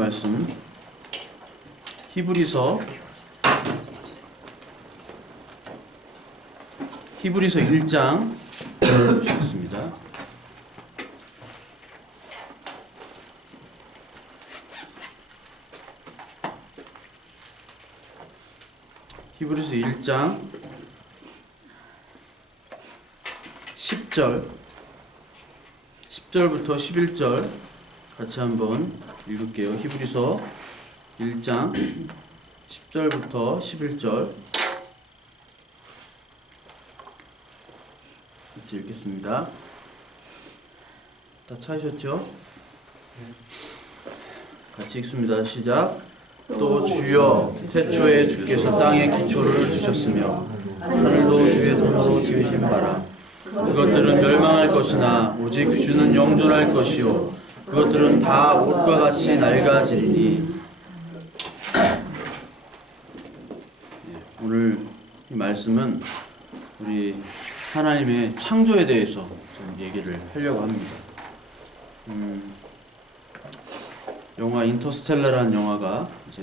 말씀 히브리서 1장 보시겠습니다. 히브리서 1장 10절부터 11절 같이 한번 읽을게요. 히브리서 1장 10절부터 11절 같이 읽겠습니다. 다 찾으셨죠? 같이 읽습니다. 시작. 또 주여 태초에 주께서 땅에 기초를 두셨으며 하늘도 주의 손으로 지으신 바라. 그것들은 멸망할 것이나 오직 주는 영존할 것이요 그것들은 다 옷과 같이 낡아지리니. 오늘 이 말씀은 우리 하나님의 창조에 대해서 좀 얘기를 하려고 합니다. 영화 인터스텔라라는 영화가 이제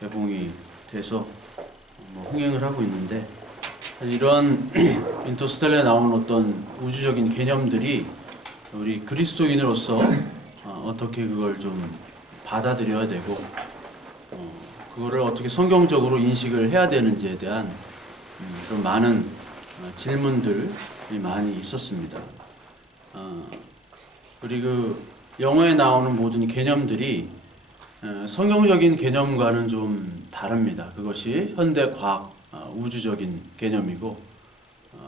개봉이 돼서 흥행을 하고 있는데, 이런 인터스텔라에 나오는 어떤 우주적인 개념들이 우리 그리스도인으로서 어떻게 그걸 좀 받아들여야 되고 그거를 어떻게 성경적으로 인식을 해야 되는지에 대한 그런 많은 질문들이 많이 있었습니다. 그리고 영화에 나오는 모든 개념들이 성경적인 개념과는 좀 다릅니다. 그것이 현대 과학 우주적인 개념이고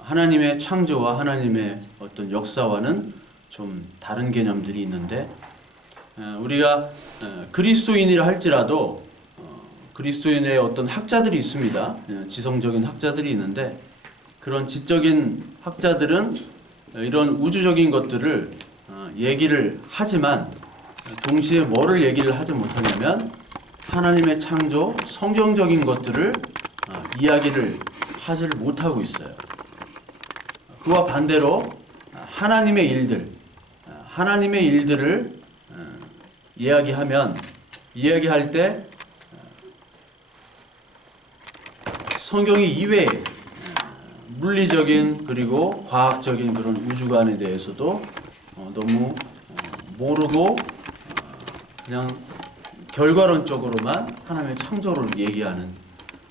하나님의 창조와 하나님의 어떤 역사와는 좀 다른 개념들이 있는데, 우리가 그리스도인이라 할지라도 그리스도인의 어떤 학자들이 있습니다. 지성적인 학자들이 있는데, 그런 지적인 학자들은 이런 우주적인 것들을 얘기를 하지만 동시에 뭐를 얘기를 하지 못하냐면 하나님의 창조, 성경적인 것들을 이야기를 하지를 못하고 있어요. 그와 반대로 하나님의 일들을 이야기할 때 성경이 이외에 물리적인 그리고 과학적인 그런 우주관에 대해서도 너무 모르고 그냥 결과론적으로만 하나님의 창조를 얘기하는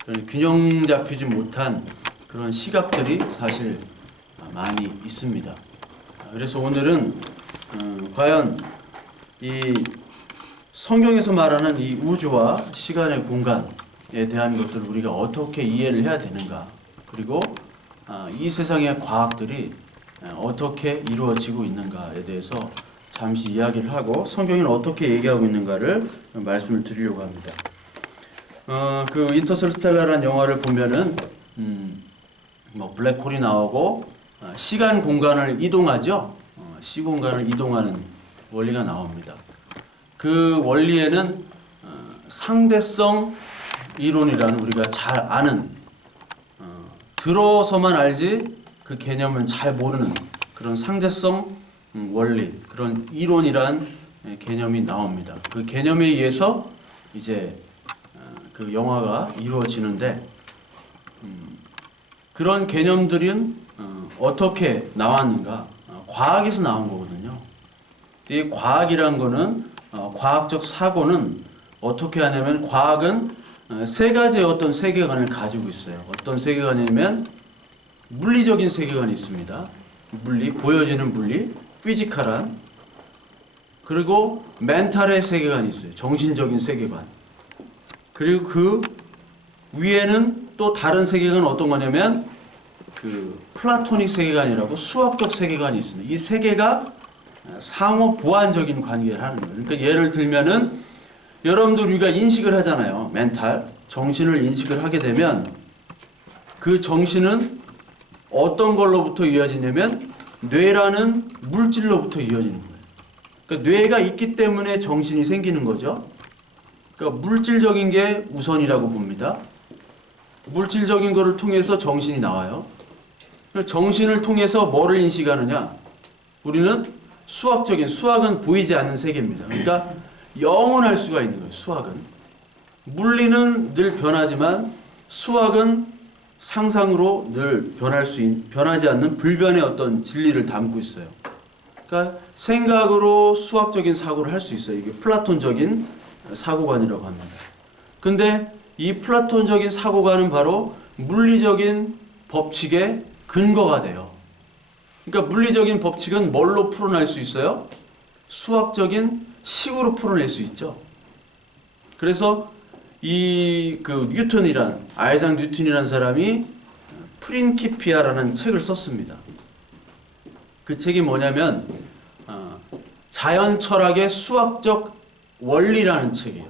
그런 균형 잡히지 못한 그런 시각들이 사실 많이 있습니다. 그래서 오늘은 과연 이 성경에서 말하는 이 우주와 시간의 공간에 대한 것들을 우리가 어떻게 이해를 해야 되는가, 그리고 이 세상의 과학들이 어떻게 이루어지고 있는가에 대해서 잠시 이야기를 하고 성경에는 어떻게 얘기하고 있는가를 말씀을 드리려고 합니다. 그 인터스텔라라는 영화를 보면은 블랙홀이 나오고 시간 공간을 이동하죠. 시공간을 이동하는 원리가 나옵니다. 그 원리에는 상대성 이론이라는 우리가 잘 아는, 들어서만 알지 그 개념을 잘 모르는 그런 상대성 원리, 그런 이론이란 개념이 나옵니다. 그 개념에 의해서 이제 그 영화가 이루어지는데, 그런 개념들은 어떻게 나왔는가? 과학에서 나온 거거든요. 이 과학이란 거는 과학적 사고는 어떻게 하냐면, 과학은 세 가지의 어떤 세계관을 가지고 있어요. 어떤 세계관이냐면 물리적인 세계관이 있습니다. 보여지는 물리, 피지컬한, 그리고 멘탈의 세계관이 있어요. 정신적인 세계관. 그리고 그 위에는 또 다른 세계관은 어떤 거냐면 그 플라토닉 세계관이라고 수학적 세계관이 있습니다. 이 세 개가 상호 보완적인 관계를 하는 거예요. 그러니까 예를 들면은 여러분들 우리가 인식을 하잖아요. 멘탈, 정신을 인식을 하게 되면 그 정신은 어떤 걸로부터 이어지냐면 뇌라는 물질로부터 이어지는 거예요. 그러니까 뇌가 있기 때문에 정신이 생기는 거죠. 그러니까 물질적인 게 우선이라고 봅니다. 물질적인 거를 통해서 정신이 나와요. 정신을 통해서 뭐를 인식하느냐? 우리는 수학은 보이지 않는 세계입니다. 그러니까 영원할 수가 있는 거예요. 수학은. 물리는 늘 변하지만 수학은 상상으로 늘 변하지 않는 불변의 어떤 진리를 담고 있어요. 그러니까 생각으로 수학적인 사고를 할 수 있어요. 이게 플라톤적인 사고관이라고 합니다. 근데 이 플라톤적인 사고관은 바로 물리적인 법칙의 근거가 돼요. 그러니까 물리적인 법칙은 뭘로 풀어낼 수 있어요? 수학적인 식으로 풀어낼 수 있죠. 그래서 아이작 뉴턴이라는 사람이 프린키피아라는 책을 썼습니다. 그 책이 뭐냐면 자연 철학의 수학적 원리라는 책이에요.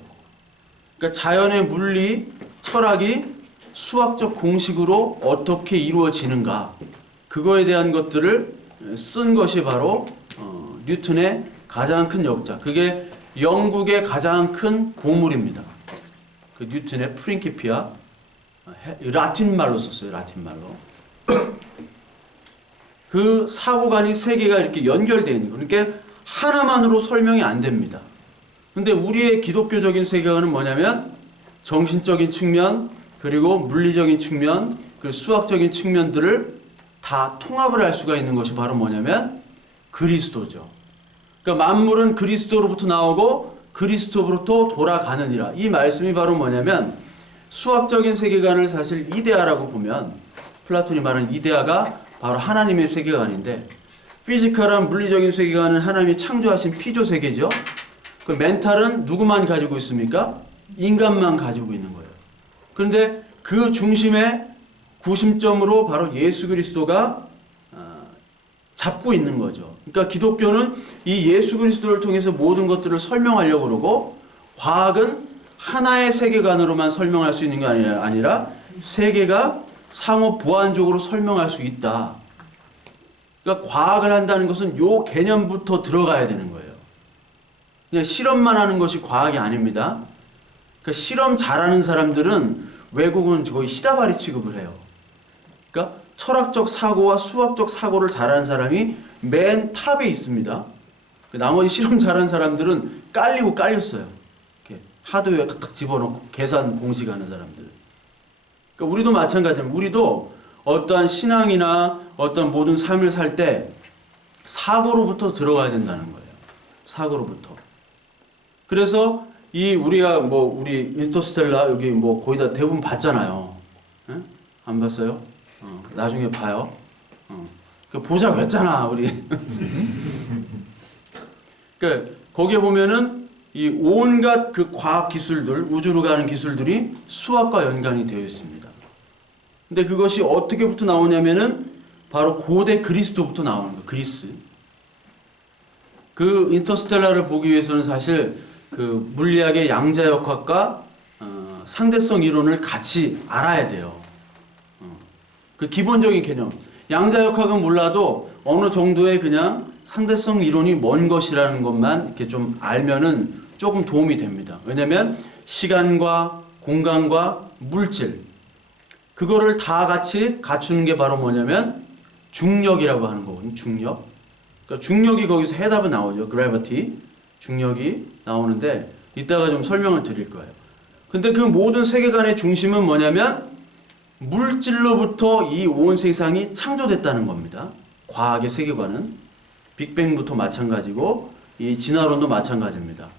그러니까 자연의 물리, 철학이 수학적 공식으로 어떻게 이루어지는가, 그거에 대한 것들을 쓴 것이 바로 뉴턴의 가장 큰 역작. 그게 영국의 가장 큰 보물입니다. 그 뉴턴의 프린키피아, 라틴 말로 썼어요. 라틴 말로. 그 사고관이 세 개가 이렇게 연결되어 있는 거예요. 그러니까 하나만으로 설명이 안 됩니다. 근데 우리의 기독교적인 세계관은 뭐냐면 정신적인 측면, 그리고 물리적인 측면, 그 수학적인 측면들을 다 통합을 할 수가 있는 것이 바로 뭐냐면 그리스도죠. 그러니까 만물은 그리스도로부터 나오고 그리스도로부터 돌아가느니라. 이 말씀이 바로 뭐냐면 수학적인 세계관을 사실 이데아라고 보면, 플라톤이 말하는 이데아가 바로 하나님의 세계관인데, 피지컬한 물리적인 세계관은 하나님이 창조하신 피조 세계죠. 그 멘탈은 누구만 가지고 있습니까? 인간만 가지고 있는 거예요. 그런데 그 중심에 구심점으로 바로 예수 그리스도가 잡고 있는 거죠. 그러니까 기독교는 이 예수 그리스도를 통해서 모든 것들을 설명하려고 그러고, 과학은 하나의 세계관으로만 설명할 수 있는 게 아니라 세계가 상호 보완적으로 설명할 수 있다. 그러니까 과학을 한다는 것은 요 개념부터 들어가야 되는 거예요. 그냥 실험만 하는 것이 과학이 아닙니다. 그러니까 실험 잘하는 사람들은 외국은 거의 시다바리 취급을 해요. 그러니까 철학적 사고와 수학적 사고를 잘하는 사람이 맨 탑에 있습니다. 나머지 실험 잘하는 사람들은 깔리고 깔렸어요. 이렇게 하드웨어 탁탁 집어넣고 계산 공식하는 사람들. 그러니까 우리도 마찬가지입니다. 우리도 어떠한 신앙이나 어떤 모든 삶을 살 때 사고로부터 들어가야 된다는 거예요. 사고로부터. 그래서 우리가 우리 인터스텔라 여기 거의 다 대부분 봤잖아요. 에? 안 봤어요? 나중에 봐요. 보자고 했잖아, 우리. 그러니까 거기에 보면은 이 온갖 그 과학 기술들, 우주로 가는 기술들이 수학과 연관이 되어 있습니다. 근데 그것이 어떻게부터 나오냐면은 바로 고대 그리스도부터 나오는 거예요. 그리스. 그 인터스텔라를 보기 위해서는 사실 그 물리학의 양자역학과 상대성 이론을 같이 알아야 돼요. 그 기본적인 개념. 양자역학은 몰라도 어느 정도의 그냥 상대성 이론이 뭔 것이라는 것만 이렇게 좀 알면은 조금 도움이 됩니다. 왜냐면 시간과 공간과 물질, 그거를 다 같이 갖추는 게 바로 뭐냐면 중력이라고 하는 거거든요. 중력. 그러니까 중력이 거기서 해답은 나오죠. gravity. 중력이 나오는데 이따가 좀 설명을 드릴 거예요. 근데 그 모든 세계관의 중심은 뭐냐면 물질로부터 이 온 세상이 창조됐다는 겁니다. 과학의 세계관은 빅뱅부터 마찬가지고 이 진화론도 마찬가지입니다.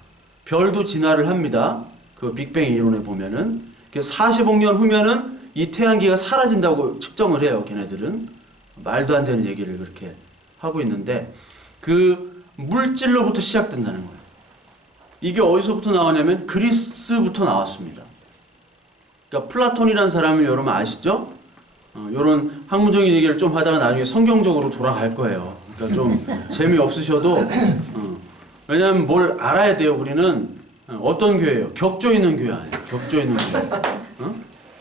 별도 진화를 합니다. 그 빅뱅 이론에 보면은 40억 년 후면은 이 태양계가 사라진다고 측정을 해요. 걔네들은 말도 안 되는 얘기를 그렇게 하고 있는데 그 물질로부터 시작된다는 거예요. 이게 어디서부터 나오냐면 그리스부터 나왔습니다. 그러니까 플라톤이라는 사람을 여러분 아시죠? 이런 학문적인 얘기를 좀 하다가 나중에 성경적으로 돌아갈 거예요. 그러니까 좀 재미없으셔도 왜냐하면 뭘 알아야 돼요. 우리는 어떤 교회예요? 격조 있는 교회 아니에요. 격조 있는 교회.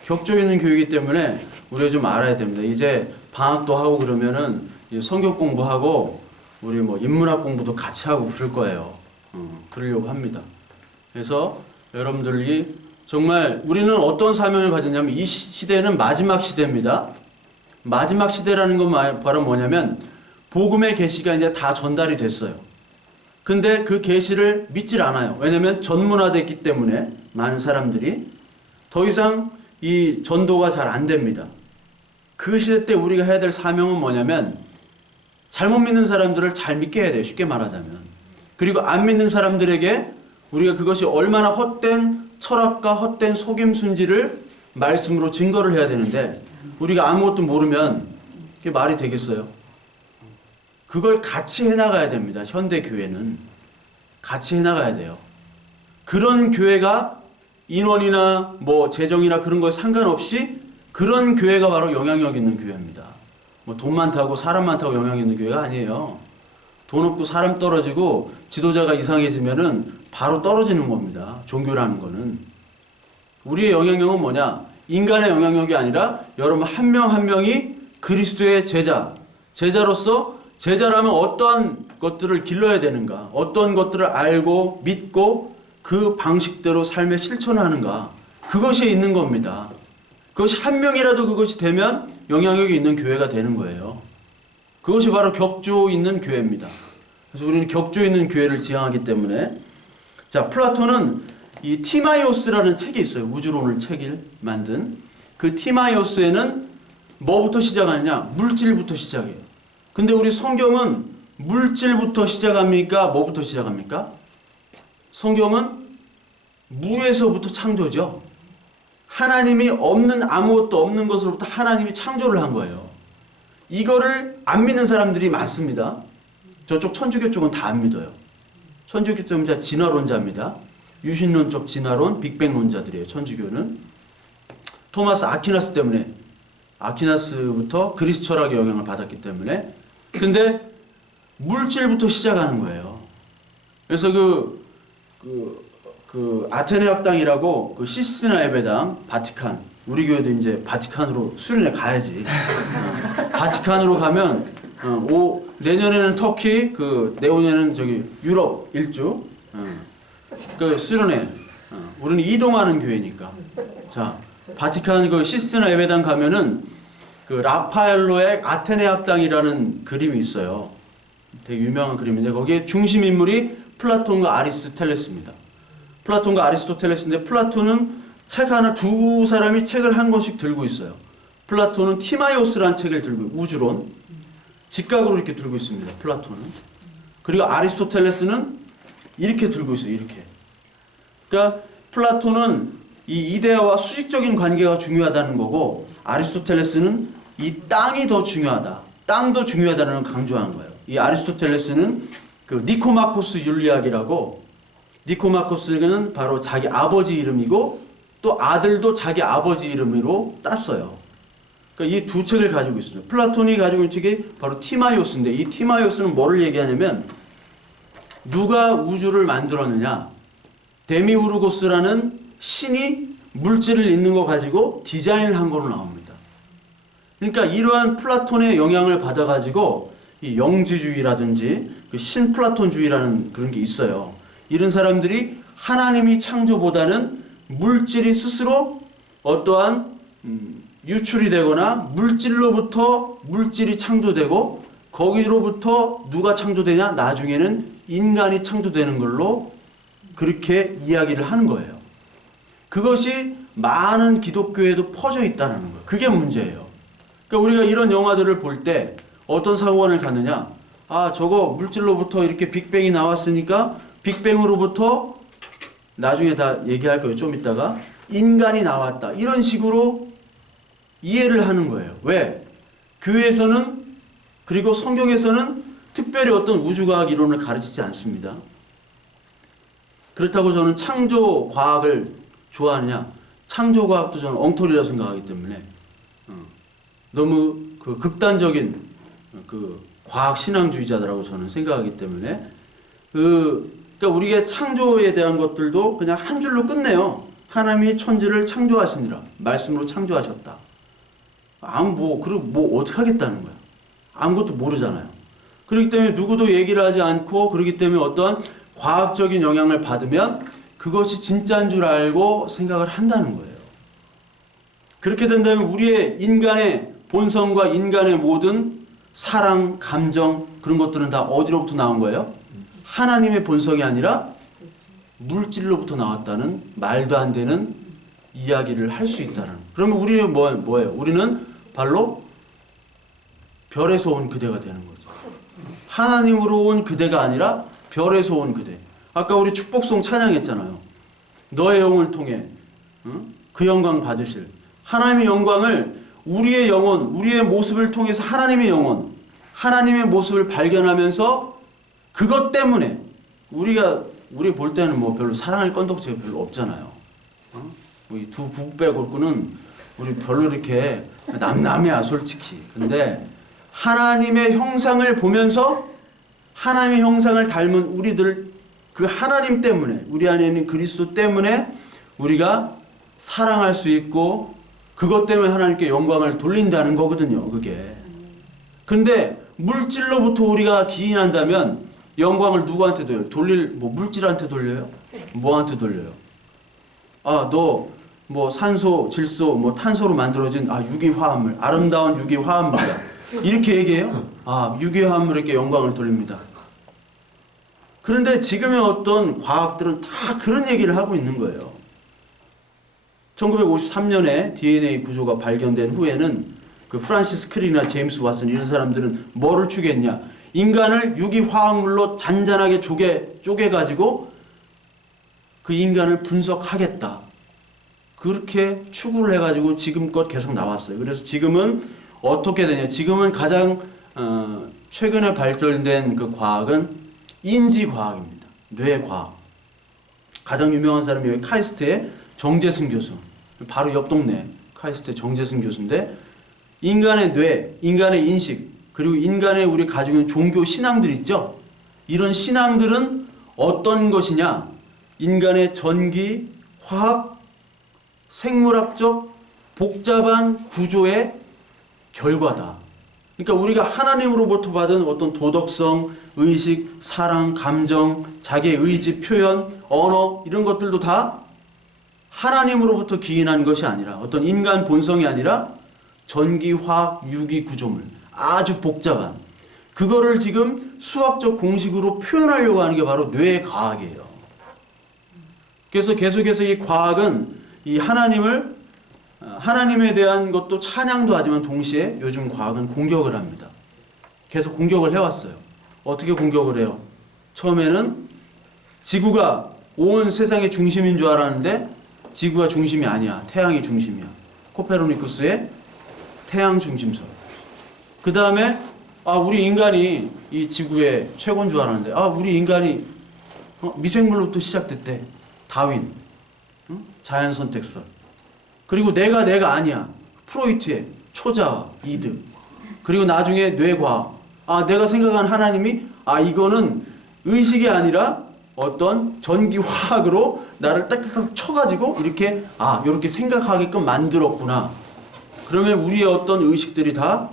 격조 있는 교회이기 때문에 우리가 좀 알아야 됩니다. 이제 방학도 하고 그러면은 성경 공부하고 우리 인문학 공부도 같이 하고 그럴 거예요. 그러려고 합니다. 그래서 여러분들이 정말 우리는 어떤 사명을 가졌냐면 이 시대는 마지막 시대입니다. 마지막 시대라는 건 바로 뭐냐면 복음의 계시가 이제 다 전달이 됐어요. 근데 그 계시를 믿질 않아요. 왜냐면 전문화됐기 때문에 많은 사람들이 더 이상 이 전도가 잘 안 됩니다. 그 시대 때 우리가 해야 될 사명은 뭐냐면 잘못 믿는 사람들을 잘 믿게 해야 돼요. 쉽게 말하자면. 그리고 안 믿는 사람들에게 우리가 그것이 얼마나 헛된 철학과 헛된 속임순지를 말씀으로 증거를 해야 되는데 우리가 아무것도 모르면 그게 말이 되겠어요? 그걸 같이 해나가야 됩니다. 현대 교회는 같이 해나가야 돼요. 그런 교회가 인원이나 뭐 재정이나 그런 거에 상관없이 그런 교회가 바로 영향력 있는 교회입니다. 뭐 돈 많다고 사람 많다고 영향 있는 교회가 아니에요. 돈 없고 사람 떨어지고 지도자가 이상해지면은 바로 떨어지는 겁니다. 종교라는 거는. 우리의 영향력은 뭐냐? 인간의 영향력이 아니라 여러분 한 명 한 명이 그리스도의 제자. 제자로서 제자라면 어떠한 것들을 길러야 되는가? 어떤 것들을 알고 믿고 그 방식대로 삶에 실천하는가? 그것이 있는 겁니다. 그것이 한 명이라도 그것이 되면 영향력이 있는 교회가 되는 거예요. 그것이 바로 격조 있는 교회입니다. 그래서 우리는 격조 있는 교회를 지향하기 때문에 자, 플라톤은 이 티마이오스라는 책이 있어요. 우주론을 책을 만든 그 티마이오스에는 뭐부터 시작하느냐? 물질부터 시작해요. 근데 우리 성경은 물질부터 시작합니까? 뭐부터 시작합니까? 성경은 무에서부터 창조죠. 하나님이 없는 아무것도 없는 것으로부터 하나님이 창조를 한 거예요. 이거를 안 믿는 사람들이 많습니다. 저쪽 천주교 쪽은 다 안 믿어요. 천주교 쪽은 진화론자입니다. 유신론적 진화론, 빅뱅론자들이에요. 천주교는. 토마스 아퀴나스 때문에 아퀴나스부터 그리스 철학의 영향을 받았기 때문에 근데 물질부터 시작하는 거예요. 그래서 그 아테네 학당이라고 그 시스티나 예배당 바티칸 우리 교회도 이제 바티칸으로 수련회 가야지. 바티칸으로 가면 내년에는 터키 내후년에는 저기 유럽 일주 그 수련회 우리는 이동하는 교회니까 자 바티칸 그 시스티나 예배당 가면은 그 라파엘로의 아테네 학당이라는 그림이 있어요. 되게 유명한 그림인데 거기에 중심 인물이 플라톤과 아리스토텔레스입니다. 플라톤과 아리스토텔레스인데 플라톤은 책 하나 두 사람이 책을 한 권씩 들고 있어요. 플라톤은 티마이오스라는 책을 들고 우주론 직각으로 이렇게 들고 있습니다. 플라톤은. 그리고 아리스토텔레스는 이렇게 들고 있어요. 이렇게. 그러니까 플라톤은 이 이데아와 수직적인 관계가 중요하다는 거고 아리스토텔레스는 이 땅이 더 중요하다. 땅도 중요하다는 걸 강조한 거예요. 이 아리스토텔레스는 그 니코마코스 윤리학이라고 니코마코스는 바로 자기 아버지 이름이고 또 아들도 자기 아버지 이름으로 땄어요. 그러니까 이 두 책을 가지고 있습니다. 플라톤이 가지고 있는 책이 바로 티마이오스인데 이 티마이오스는 뭐를 얘기하냐면 누가 우주를 만들었느냐 데미우르고스라는 신이 물질을 있는 거 가지고 디자인을 한 거로 나옵니다. 그러니까 이러한 플라톤의 영향을 받아가지고 이 영지주의라든지 그 신플라톤주의라는 그런 게 있어요. 이런 사람들이 하나님이 창조보다는 물질이 스스로 어떠한 유출이 되거나 물질로부터 물질이 창조되고 거기로부터 누가 창조되냐? 나중에는 인간이 창조되는 걸로 그렇게 이야기를 하는 거예요. 그것이 많은 기독교에도 퍼져 있다는 거예요. 그게 문제예요. 그러니까 우리가 이런 영화들을 볼 때 어떤 사고관을 갖느냐? 아, 저거 물질로부터 이렇게 빅뱅이 나왔으니까 빅뱅으로부터 나중에 다 얘기할 거예요. 좀 이따가 인간이 나왔다. 이런 식으로 이해를 하는 거예요. 왜? 교회에서는 그리고 성경에서는 특별히 어떤 우주과학 이론을 가르치지 않습니다. 그렇다고 저는 창조과학을 좋아하느냐? 창조과학도 저는 엉터리라고 생각하기 때문에 너무 그 극단적인 그 과학신앙주의자들하고 저는 생각하기 때문에 그러니까 우리의 창조에 대한 것들도 그냥 한 줄로 끝내요. 하나님이 천지를 창조하시니라. 말씀으로 창조하셨다. 그리고 뭐 어떻게 하겠다는 거야. 아무것도 모르잖아요. 그렇기 때문에 누구도 얘기를 하지 않고 그렇기 때문에 어떠한 과학적인 영향을 받으면 그것이 진짜인 줄 알고 생각을 한다는 거예요. 그렇게 된다면 우리의 인간의 본성과 인간의 모든 사랑, 감정 그런 것들은 다 어디로부터 나온 거예요? 하나님의 본성이 아니라 물질로부터 나왔다는 말도 안 되는 이야기를 할 수 있다는. 그러면 우리는 뭐예요? 우리는 바로 별에서 온 그대가 되는 거죠. 하나님으로 온 그대가 아니라 별에서 온 그대. 아까 우리 축복송 찬양했잖아요. 너의 영을 통해 그 영광 받으실. 하나님의 영광을 우리의 영혼, 우리의 모습을 통해서 하나님의 영혼, 하나님의 모습을 발견하면서 그것 때문에 우리 볼 때는 뭐 별로 사랑할 건덕지가 별로 없잖아요. 이 두 부부 빼고는 우리 별로 이렇게 남남이야 솔직히. 근데 하나님의 형상을 보면서 하나님의 형상을 닮은 우리들, 그 하나님 때문에, 우리 안에 있는 그리스도 때문에 우리가 사랑할 수 있고 그것 때문에 하나님께 영광을 돌린다는 거거든요. 그게. 근데 물질로부터 우리가 기인한다면 영광을 누구한테 돌려요? 물질한테 돌려요? 뭐한테 돌려요? 너 산소, 질소, 탄소로 만들어진 유기화합물, 아름다운 유기화합물이야. 이렇게 얘기해요? 유기화합물에게 영광을 돌립니다. 그런데 지금의 어떤 과학들은 다 그런 얘기를 하고 있는 거예요. 1953년에 DNA 구조가 발견된 후에는 그 프란시스 크릭이나 제임스 왓슨 이런 사람들은 뭐를 추구했냐? 인간을 유기화합물로 잔잔하게 쪼개가지고 그 인간을 분석하겠다. 그렇게 추구를 해가지고 지금껏 계속 나왔어요. 그래서 지금은 어떻게 되냐? 지금은 가장 최근에 발전된 그 과학은 인지과학입니다. 뇌과학. 가장 유명한 사람이 여기 카이스트의 정재승 교수. 바로 옆 동네 카이스트 정재승 교수인데 인간의 뇌, 인간의 인식, 그리고 인간의 우리 가지고 있는 종교 신앙들 있죠? 이런 신앙들은 어떤 것이냐? 인간의 전기, 화학, 생물학적 복잡한 구조의 결과다. 그러니까 우리가 하나님으로부터 받은 어떤 도덕성, 의식, 사랑, 감정, 자기의 의지, 표현, 언어 이런 것들도 다 하나님으로부터 기인한 것이 아니라 어떤 인간 본성이 아니라 전기, 화학, 유기 구조물 아주 복잡한 그거를 지금 수학적 공식으로 표현하려고 하는 게 바로 뇌과학이에요. 그래서 계속해서 이 과학은 이 하나님에 대한 것도 찬양도 하지만 동시에 요즘 과학은 공격을 합니다. 계속 공격을 해왔어요. 어떻게 공격을 해요? 처음에는 지구가 온 세상의 중심인 줄 알았는데 지구가 중심이 아니야. 태양이 중심이야. 코페르니쿠스의 태양 중심설. 그 다음에 우리 인간이 이 지구의 최고인 줄 알았는데 우리 인간이 미생물로부터 시작됐대. 다윈. 자연선택설. 그리고 내가 아니야. 프로이트의 초자와 이득. 그리고 나중에 뇌과학. 내가 생각한 하나님이 이거는 의식이 아니라 어떤 전기화학으로 나를 딱딱딱 쳐가지고 이렇게 생각하게끔 만들었구나. 그러면 우리의 어떤 의식들이 다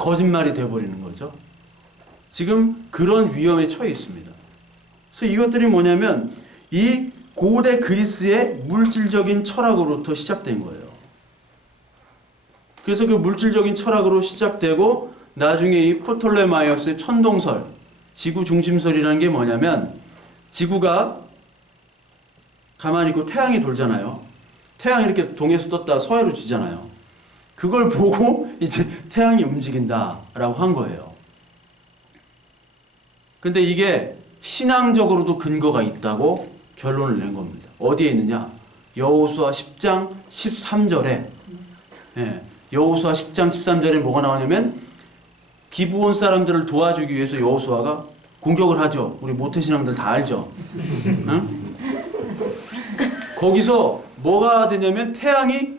거짓말이 돼버리는 거죠. 지금 그런 위험에 처해 있습니다. 그래서 이것들이 뭐냐면 이 고대 그리스의 물질적인 철학으로부터 시작된 거예요. 그래서 그 물질적인 철학으로 시작되고 나중에 이 포톨레마이오스의 천동설, 지구 중심설이라는 게 뭐냐면 지구가 가만히 있고 태양이 돌잖아요. 태양이 이렇게 동에서 떴다 서해로 지잖아요. 그걸 보고 이제 태양이 움직인다라고 한 거예요. 근데 이게 신앙적으로도 근거가 있다고 결론을 낸 겁니다. 어디에 있느냐? 여호수아 10장 13절에 여호수아 10장 13절에 뭐가 나오냐면 기브온 사람들을 도와주기 위해서 여호수아가 공격을 하죠. 우리 모태신앙들 다 알죠. 응? 거기서 뭐가 되냐면 태양이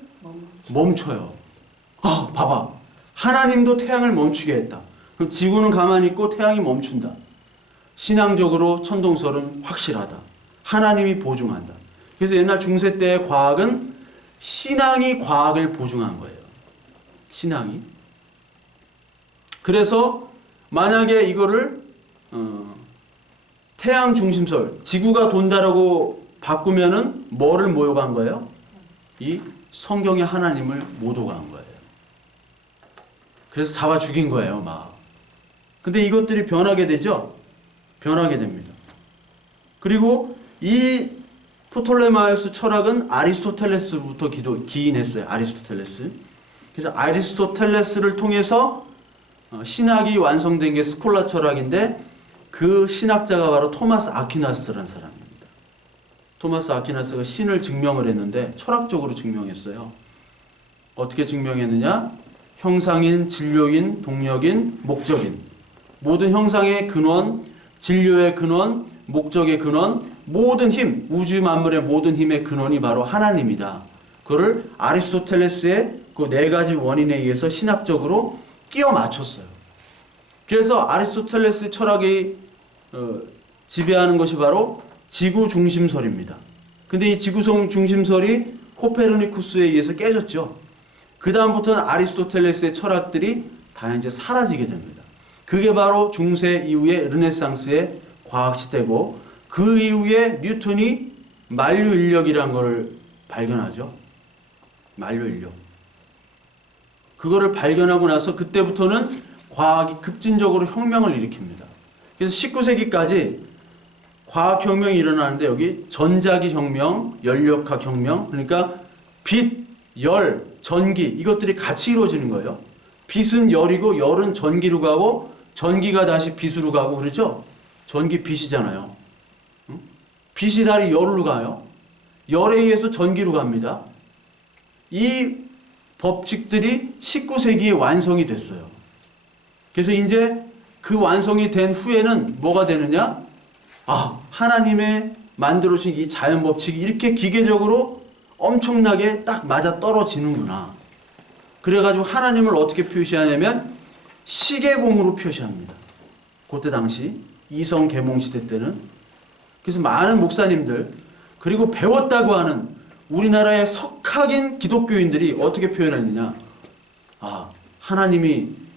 멈춰요. 봐봐. 하나님도 태양을 멈추게 했다. 그럼 지구는 가만히 있고 태양이 멈춘다. 신앙적으로 천동설은 확실하다. 하나님이 보증한다. 그래서 옛날 중세 때의 과학은 신앙이 과학을 보증한 거예요. 신앙이. 그래서 만약에 이거를 태양 중심설, 지구가 돈다라고 바꾸면은 뭐를 모욕한 거예요? 이 성경의 하나님을 모독한 거예요. 그래서 잡아 죽인 거예요, 막. 근데 이것들이 변하게 되죠? 변하게 됩니다. 그리고 이 프톨레마이오스 철학은 아리스토텔레스부터 기인했어요. 아리스토텔레스. 그래서 아리스토텔레스를 통해서 신학이 완성된 게 스콜라 철학인데 그 신학자가 바로 토마스 아퀴나스라는 사람입니다. 토마스 아퀴나스가 신을 증명을 했는데 철학적으로 증명했어요. 어떻게 증명했느냐? 형상인, 진료인, 동력인, 목적인. 모든 형상의 근원, 진료의 근원, 목적의 근원, 모든 힘, 우주 만물의 모든 힘의 근원이 바로 하나님이다. 그거를 아리스토텔레스의 그 네 가지 원인에 의해서 신학적으로 끼워 맞췄어요. 그래서 아리스토텔레스 철학이 지배하는 것이 바로 지구 중심설입니다. 근데 이 지구 중심설이 코페르니쿠스에 의해서 깨졌죠. 그 다음부터는 아리스토텔레스의 철학들이 다 이제 사라지게 됩니다. 그게 바로 중세 이후의 르네상스의 과학 시대고 그 이후에 뉴턴이 만류 인력이라는 걸 발견하죠. 만류 인력. 그거를 발견하고 나서 그때부터는 과학이 급진적으로 혁명을 일으킵니다. 그래서 19세기까지 과학혁명이 일어나는데 여기 전자기 혁명, 연력학 혁명, 그러니까 빛, 열, 전기 이것들이 같이 이루어지는 거예요. 빛은 열이고 열은 전기로 가고 전기가 다시 빛으로 가고 그렇죠? 전기 빛이잖아요. 빛이 다시 열로 가요. 열에 의해서 전기로 갑니다. 이 법칙들이 19세기에 완성이 됐어요. 그래서 이제 그 완성이 된 후에는 뭐가 되느냐? 아, 하나님의 만들어주신 이 자연 법칙이 이렇게 기계적으로 엄청나게 딱 맞아 떨어지는구나. 그래가지고 하나님을 어떻게 표시하냐면 시계공으로 표시합니다. 그때 당시 이성 계몽 시대 때는. 그래서 많은 목사님들 그리고 배웠다고 하는 우리나라의 석학인 기독교인들이 어떻게 표현하느냐. 아,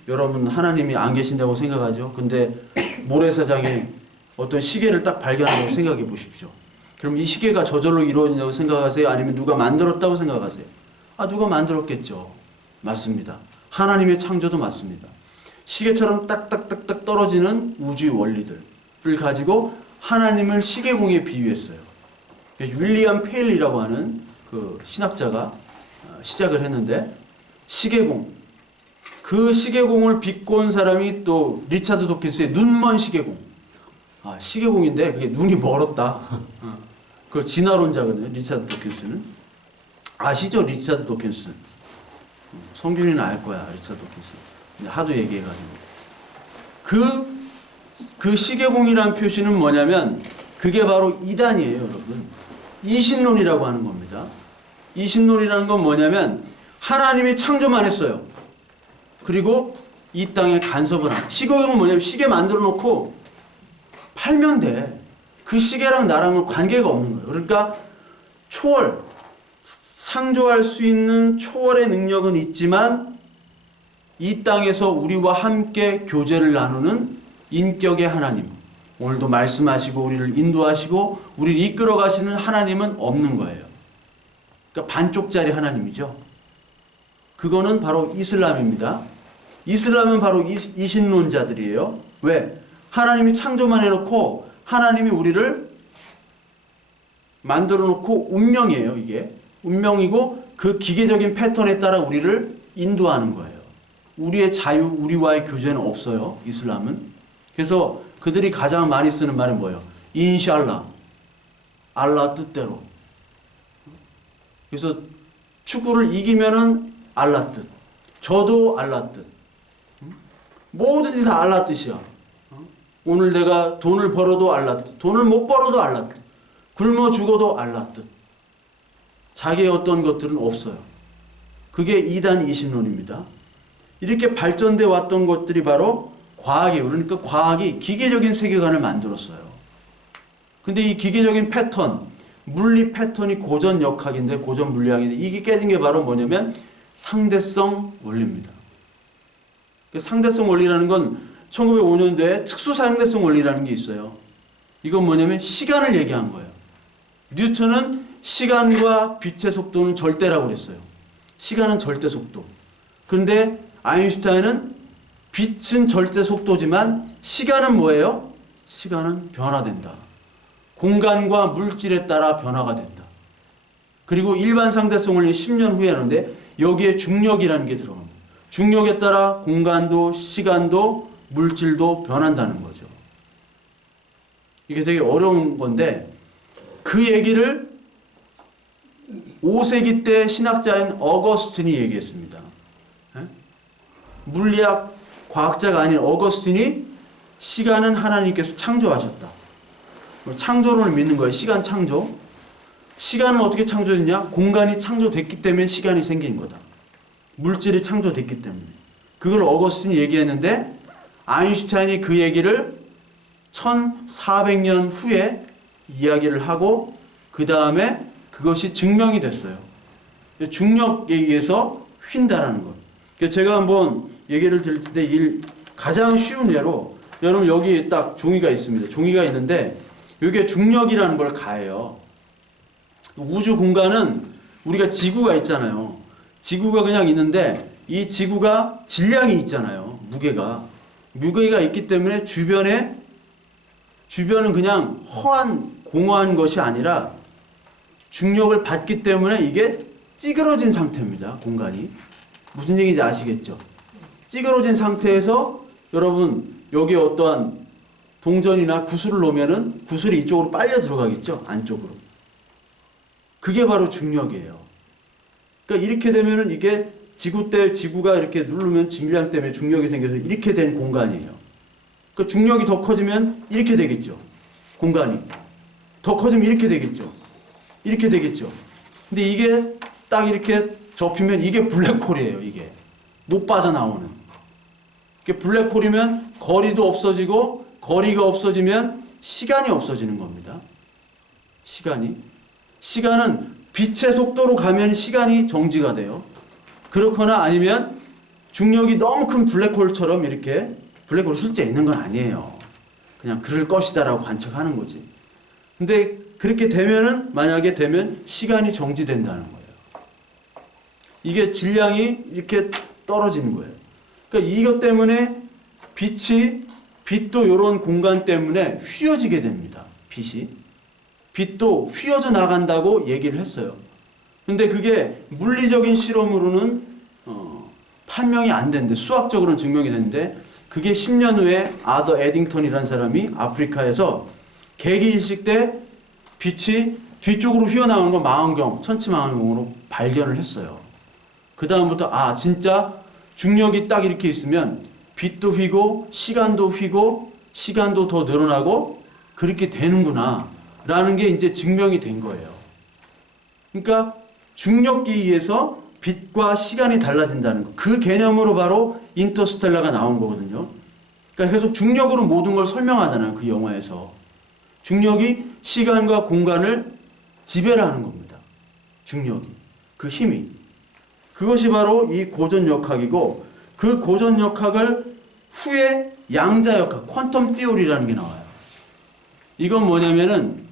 여러분 하나님이 안 계신다고 생각하죠. 근데 모래사장에 어떤 시계를 딱 발견하고 생각해 보십시오. 그럼 이 시계가 저절로 이루어진다고 생각하세요? 아니면 누가 만들었다고 생각하세요? 아, 누가 만들었겠죠. 맞습니다. 하나님의 창조도 맞습니다. 시계처럼 딱딱딱딱 떨어지는 우주의 원리들을 가지고 하나님을 시계공에 비유했어요. 윌리엄 페일리라고 하는 그 신학자가 시작을 했는데 시계공, 그 시계공을 비꼰 사람이 또 리차드 도킨스의 눈먼 시계공. 아, 시계공인데 그게 눈이 멀었다. 그 진화론자거든요. 리차드 도킨스는. 아시죠? 리차드 도킨스. 성균이는 알 거야. 리차드 도킨스. 하도 얘기해가지고. 그 시계공이라는 표시는 뭐냐면 그게 바로 이단이에요, 여러분. 이신론이라고 하는 겁니다. 이신론이라는 건 뭐냐면 하나님이 창조만 했어요. 그리고 이 땅에 간섭을 하는. 시계공은 뭐냐면 시계 만들어 놓고 팔면 돼. 그 시계랑 나랑은 관계가 없는 거예요. 그러니까 초월, 창조할 수 있는 초월의 능력은 있지만 이 땅에서 우리와 함께 교제를 나누는 인격의 하나님, 오늘도 말씀하시고 우리를 인도하시고 우리를 이끌어 가시는 하나님은 없는 거예요. 그러니까 반쪽짜리 하나님이죠. 그거는 바로 이슬람입니다. 이슬람은 바로 이신론자들이에요. 왜? 하나님이 창조만 해놓고 하나님이 우리를 만들어 놓고 운명이에요. 이게 운명이고 그 기계적인 패턴에 따라 우리를 인도하는 거예요. 우리의 자유, 우리와의 교제는 없어요. 이슬람은. 그래서 그들이 가장 많이 쓰는 말은 뭐예요? 인샬라, 알라 뜻대로. 그래서 축구를 이기면은 알라 뜻, 저도 알라 뜻. 뭐든지 다 알라 뜻이야. 오늘 내가 돈을 벌어도 알라 뜻, 돈을 못 벌어도 알라 뜻, 굶어 죽어도 알라 뜻. 자기의 어떤 것들은 없어요. 그게 이단 이신론입니다. 이렇게 발전돼 왔던 것들이 바로 과학이에요. 그러니까 과학이 기계적인 세계관을 만들었어요. 근데 이 기계적인 패턴, 물리 패턴이 고전 역학인데, 고전 물리학인데, 이게 깨진 게 바로 뭐냐면 상대성 원리입니다. 상대성 원리라는 건 1905년도에 특수 상대성 원리라는 게 있어요. 이건 뭐냐면 시간을 얘기한 거예요. 뉴턴은 시간과 빛의 속도는 절대라고 그랬어요. 시간은 절대 속도. 그런데 아인슈타인은 빛은 절대 속도지만 시간은 뭐예요? 시간은 변화된다. 공간과 물질에 따라 변화가 된다. 그리고 일반 상대성 원리 10년 후에 하는데 여기에 중력이라는 게 들어갑니다. 중력에 따라 공간도 시간도 물질도 변한다는 거죠. 이게 되게 어려운 건데 그 얘기를 5세기 때 신학자인 어거스틴이 얘기했습니다. 물리학 과학자가 아닌 어거스틴이 시간은 하나님께서 창조하셨다. 창조론을 믿는 거예요. 시간 창조. 시간은 어떻게 창조됐냐? 공간이 창조됐기 때문에 시간이 생긴 거다. 물질이 창조됐기 때문에. 그걸 어거스틴이 얘기했는데 아인슈타인이 그 얘기를 1400년 후에 이야기를 하고 그 다음에 그것이 증명이 됐어요. 중력에 의해서 휜다라는 것. 제가 한번 얘기를 드릴 텐데 가장 쉬운 예로 여러분 여기 딱 종이가 있습니다. 종이가 있는데 이게 중력이라는 걸 가해요. 우주 공간은 우리가 지구가 있잖아요. 지구가 그냥 있는데 이 지구가 질량이 있잖아요. 무게가 있기 때문에 주변은 그냥 허한 공허한 것이 아니라 중력을 받기 때문에 이게 찌그러진 상태입니다. 공간이. 무슨 얘기인지 아시겠죠? 찌그러진 상태에서 여러분 여기 어떠한 동전이나 구슬을 놓으면은 구슬이 이쪽으로 빨려 들어가겠죠? 안쪽으로. 그게 바로 중력이에요. 그러니까 이렇게 되면은 이게 지구가 이렇게 누르면 질량 때문에 중력이 생겨서 이렇게 된 공간이에요. 그러니까 중력이 더 커지면 이렇게 되겠죠. 공간이. 더 커지면 이렇게 되겠죠. 이렇게 되겠죠. 근데 이게 딱 이렇게 접히면 이게 블랙홀이에요. 이게. 못 빠져나오는. 이게 블랙홀이면 거리도 없어지고 거리가 없어지면 시간이 없어지는 겁니다. 시간은 빛의 속도로 가면 시간이 정지가 돼요. 그렇거나 아니면 중력이 너무 큰 블랙홀처럼 이렇게 블랙홀이 실제 있는 건 아니에요. 그냥 그럴 것이다라고 관측하는 거지. 근데 그렇게 만약에 되면 시간이 정지된다는 거예요. 이게 질량이 이렇게 떨어지는 거예요. 그러니까 이것 때문에 빛도 이런 공간 때문에 휘어지게 됩니다. 빛도 휘어져 나간다고 얘기를 했어요. 근데 그게 물리적인 실험으로는 판명이 안 되는데 수학적으로는 증명이 되는데 그게 10년 후에 아더 에딩턴이라는 사람이 아프리카에서 개기일식 때 빛이 뒤쪽으로 휘어나오는 걸 천체망원경으로 발견을 했어요. 그 다음부터 진짜 중력이 딱 이렇게 있으면 빛도 휘고 시간도 휘고 시간도 더 늘어나고 그렇게 되는구나 라는 게 이제 증명이 된 거예요. 그러니까 중력에 의해서 빛과 시간이 달라진다는 거. 그 개념으로 바로 인터스텔라가 나온 거거든요. 그러니까 계속 중력으로 모든 걸 설명하잖아요. 그 영화에서. 중력이 시간과 공간을 지배를 하는 겁니다. 중력이. 그 힘이. 그것이 바로 이 고전역학이고 그 고전역학을 후에 양자역학, 퀀텀 티오리라는 게 나와요. 이건 뭐냐면은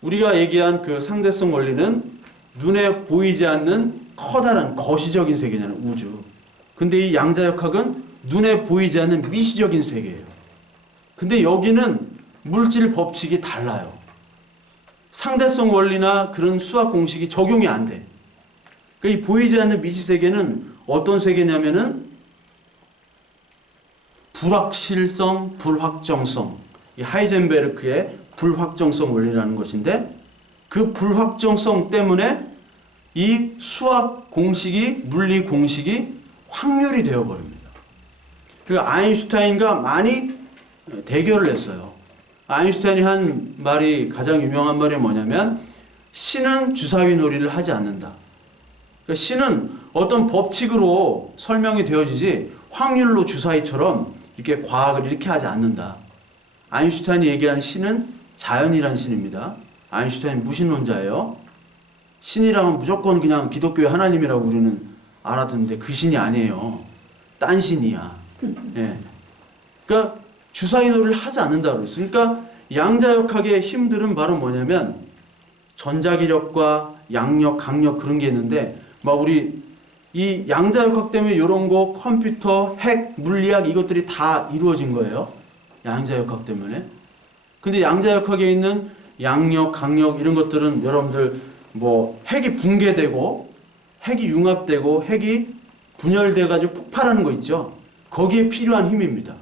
우리가 얘기한 그 상대성 원리는 눈에 보이지 않는 커다란 거시적인 세계잖아요. 우주. 근데 이 양자역학은 눈에 보이지 않는 미시적인 세계예요. 근데 여기는 물질 법칙이 달라요. 상대성 원리나 그런 수학 공식이 적용이 안 돼. 그러니까 이 보이지 않는 미시 세계는 어떤 세계냐면은 불확실성, 불확정성. 이 하이젠베르크의 불확정성 원리라는 것인데 그 불확정성 때문에 이 수학 공식이 물리 공식이 확률이 되어버립니다. 그러니까 아인슈타인과 많이 대결을 했어요. 아인슈타인이 한 말이 가장 유명한 말이 뭐냐면 신은 주사위 놀이를 하지 않는다. 그러니까 신은 어떤 법칙으로 설명이 되어지지 확률로 주사위처럼 이렇게 과학을 이렇게 하지 않는다. 아인슈타인이 얘기하는 신은 자연이라는 신입니다. 아인슈타인 무신론자예요. 신이라면 무조건 그냥 기독교의 하나님이라고 우리는 알아듣는데 그 신이 아니에요. 딴 신이야. 예. 그러니까 주사위놀이를 하지 않는다고 그랬어요. 그러니까 양자역학의 힘들은 바로 뭐냐면 전자기력과 양력, 강력 그런 게 있는데 막 우리 이 양자역학 때문에 이런 거 컴퓨터, 핵, 물리학 이것들이 다 이루어진 거예요. 양자역학 때문에. 근데 양자역학에 있는 양력, 강력 이런 것들은 여러분들 뭐 핵이 붕괴되고 핵이 융합되고 핵이 분열돼 가지고 폭발하는 거 있죠. 거기에 필요한 힘입니다.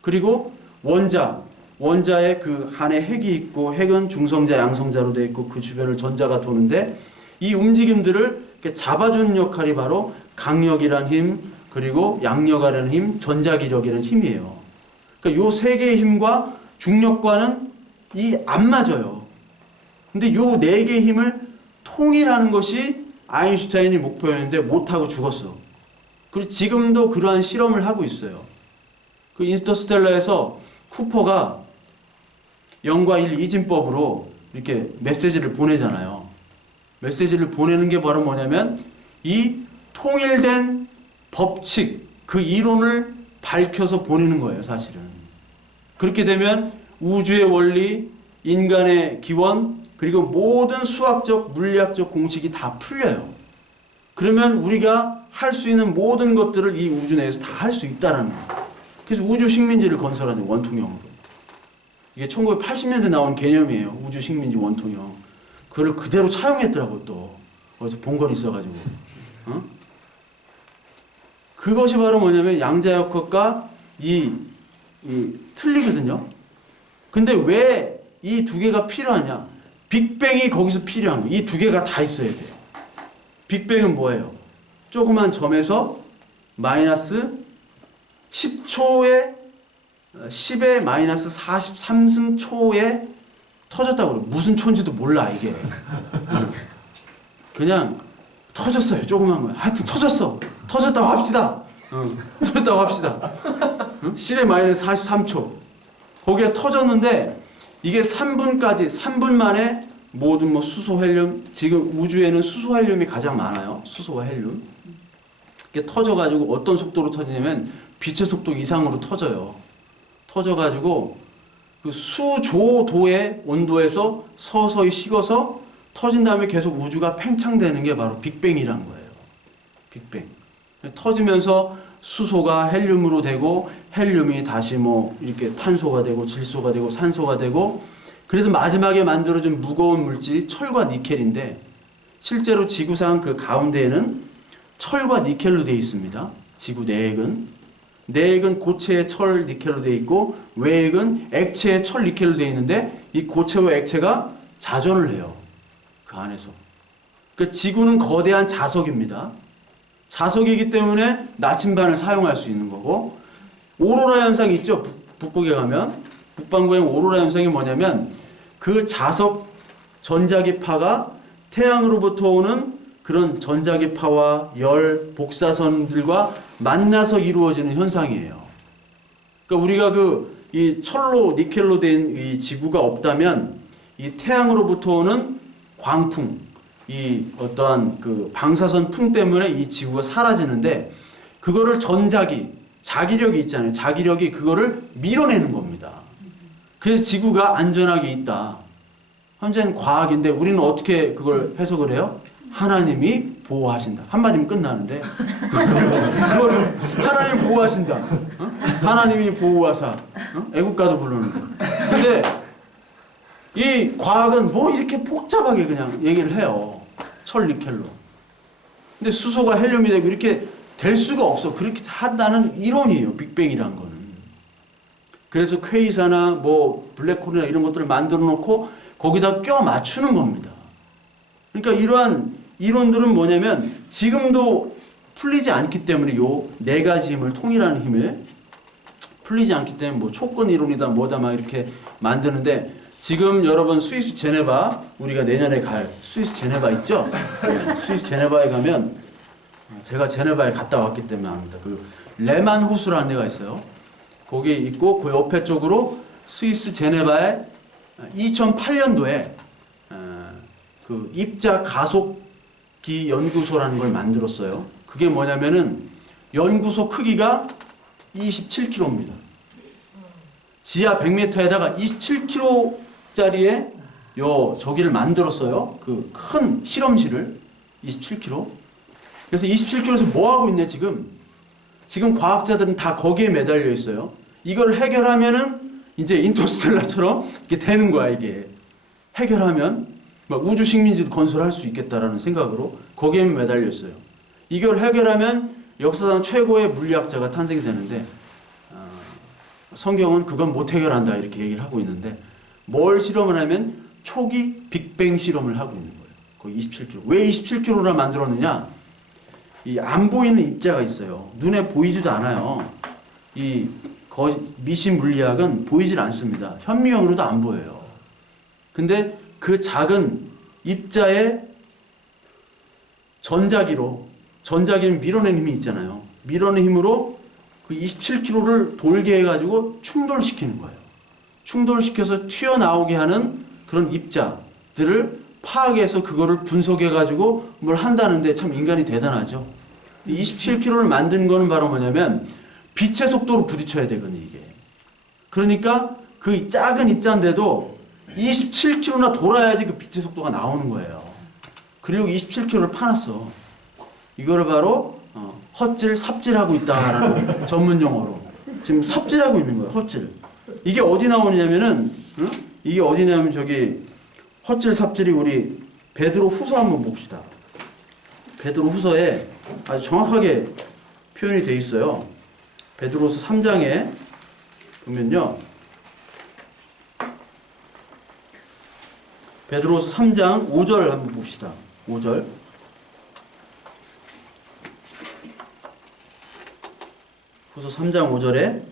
그리고 원자의 그 안에 핵이 있고 핵은 중성자, 양성자로 되어 있고 그 주변을 전자가 도는데 이 움직임들을 이렇게 잡아주는 역할이 바로 강력이란 힘, 그리고 양력이라는 힘, 전자기력이라는 힘이에요. 그러니까 요 세 개의 힘과 중력과는 안 맞아요. 근데 요 네 개의 힘을 통일하는 것이 아인슈타인이 목표였는데 못하고 죽었어. 그리고 지금도 그러한 실험을 하고 있어요. 그 인터스텔라에서 쿠퍼가 0과 1 이진법으로 이렇게 메시지를 보내잖아요. 메시지를 보내는 게 바로 뭐냐면 이 통일된 법칙, 그 이론을 밝혀서 보내는 거예요, 사실은. 그렇게 되면 우주의 원리, 인간의 기원, 그리고 모든 수학적, 물리학적 공식이 다 풀려요. 그러면 우리가 할 수 있는 모든 것들을 이 우주 내에서 다 할 수 있다라는 거예요. 그래서 우주 식민지를 건설하는 원통형으로. 이게 1980년대 나온 개념이에요. 우주 식민지 원통형. 그걸 그대로 차용했더라고 또. 어디서 본 건 있어가지고. 어? 그것이 바로 뭐냐면 양자역학과 이 틀리거든요. 근데 왜 이 두 개가 필요하냐? 빅뱅이 거기서 필요한 거예요. 이 두 개가 다 있어야 돼요. 빅뱅은 뭐예요? 조그만 점에서 마이너스 10초에 10의 마이너스 43승 초에 터졌다고 그래요. 무슨 초인지도 몰라 이게. 그냥 터졌어요. 조그만 거예요. 하여튼 터졌어. 터졌다고 합시다. 터졌다고 합시다. 10의 마이너스 43초. 거기에 터졌는데 이게 3분 만에 모든 뭐 수소, 헬륨, 지금 우주에는 수소, 헬륨이 가장 많아요. 수소와 헬륨. 이게 터져가지고 어떤 속도로 터지냐면 빛의 속도 이상으로 터져요. 터져가지고 그 수조도의 온도에서 서서히 식어서 터진 다음에 계속 우주가 팽창되는 게 바로 빅뱅이란 거예요. 빅뱅. 터지면서 수소가 헬륨으로 되고 헬륨이 다시 뭐 이렇게 탄소가 되고 질소가 되고 산소가 되고 그래서 마지막에 만들어진 무거운 물질이 철과 니켈인데 실제로 지구상 그 가운데에는 철과 니켈로 되어 있습니다. 지구 내액은. 내액은 고체의 철 니켈로 되어 있고 외액은 액체의 철 니켈로 되어 있는데 이 고체와 액체가 자전을 해요. 그 안에서. 그러니까 지구는 거대한 자석입니다. 자석이기 때문에 나침반을 사용할 수 있는 거고 오로라 현상이 있죠. 북극에 가면 북반구의 오로라 현상이 뭐냐면 그 자석 전자기파가 태양으로부터 오는 그런 전자기파와 열, 복사선들과 만나서 이루어지는 현상이에요. 그러니까 우리가 이 철로 니켈로 된 이 지구가 없다면 이 태양으로부터 오는 광풍, 이 어떠한 그 방사선 풍 때문에 이 지구가 사라지는데 그거를 자기력이 있잖아요. 자기력이 그거를 밀어내는 겁니다. 그래서 지구가 안전하게 있다. 현재는 과학인데 우리는 어떻게 그걸 해석을 해요? 하나님이 보호하신다. 한마디면 끝나는데 그거를 하나님이 보호하신다. 하나님이 보호하사 애국가도 부르는데 근데 이 과학은 뭐 이렇게 복잡하게 그냥 얘기를 해요. 철 니켈로. 근데 수소가 헬륨이 되고 이렇게 될 수가 없어. 그렇게 한다는 이론이에요. 빅뱅이라는 거는. 그래서 퀘이사나 뭐 블랙홀이나 이런 것들을 만들어 놓고 거기다 껴 맞추는 겁니다. 그러니까 이러한 이론들은 뭐냐면 지금도 풀리지 않기 때문에 요 네 가지 힘을 통일하는 힘을 풀리지 않기 때문에 뭐 초권 이론이다 뭐다 막 이렇게 만드는데 지금 여러분 스위스 제네바 우리가 내년에 갈 스위스 제네바 있죠? 스위스 제네바에 가면 제가 제네바에 갔다 왔기 때문에 압니다. 그 레만 호수라는 데가 있어요. 거기 있고 그 옆에 쪽으로 스위스 제네바에 2008년도에 그 입자 가속기 연구소라는 걸 만들었어요. 그게 뭐냐면은 연구소 크기가 27km입니다. 지하 100m에다가 27km짜리의 저기를 만들었어요. 그 큰 실험실을 27km. 그래서 27km에서 뭐 하고 있냐 지금 과학자들은 다 거기에 매달려 있어요. 이걸 해결하면은 이제 인터스텔라처럼 이게 되는 거야, 이게. 해결하면 막 우주 식민지도 건설할 수 있겠다라는 생각으로 거기에 매달렸어요. 이걸 해결하면 역사상 최고의 물리학자가 탄생이 되는데 성경은 그건 못 해결한다 이렇게 얘기를 하고 있는데 뭘 실험을 하면 초기 빅뱅 실험을 하고 있는 거예요. 거의 27km. 왜 27km나 만들었느냐? 이 안 보이는 입자가 있어요. 눈에 보이지도 않아요. 이 미신 물리학은 보이질 않습니다. 현미경으로도 안 보여요. 근데 그 작은 입자의 전자기는 밀어내는 힘이 있잖아요. 밀어내는 힘으로 그 27km를 돌게 해가지고 충돌시키는 거예요. 충돌시켜서 튀어나오게 하는 그런 입자들을 파악해서 그거를 분석해가지고 뭘 한다는데 참 인간이 대단하죠. 27km를 만든 거는 바로 뭐냐면 빛의 속도로 부딪혀야 되거든요, 이게. 그러니까 그 작은 입자인데도 27km나 돌아야지 그 빛의 속도가 나오는 거예요. 그리고 27km를 파놨어. 이거를 바로 헛질, 삽질하고 있다라는 전문 용어로 지금 삽질하고 있는 거예요. 헛질. 이게 어디 나오냐면은 이게 어디냐면 저기 헛질, 삽질이 우리 베드로 후서 한번 봅시다. 베드로 후서에 아주 정확하게 표현이 돼 있어요. 베드로서 3장에 보면요. 베드로서 3장 5절 한번 봅시다. 5절. 후서 3장 5절에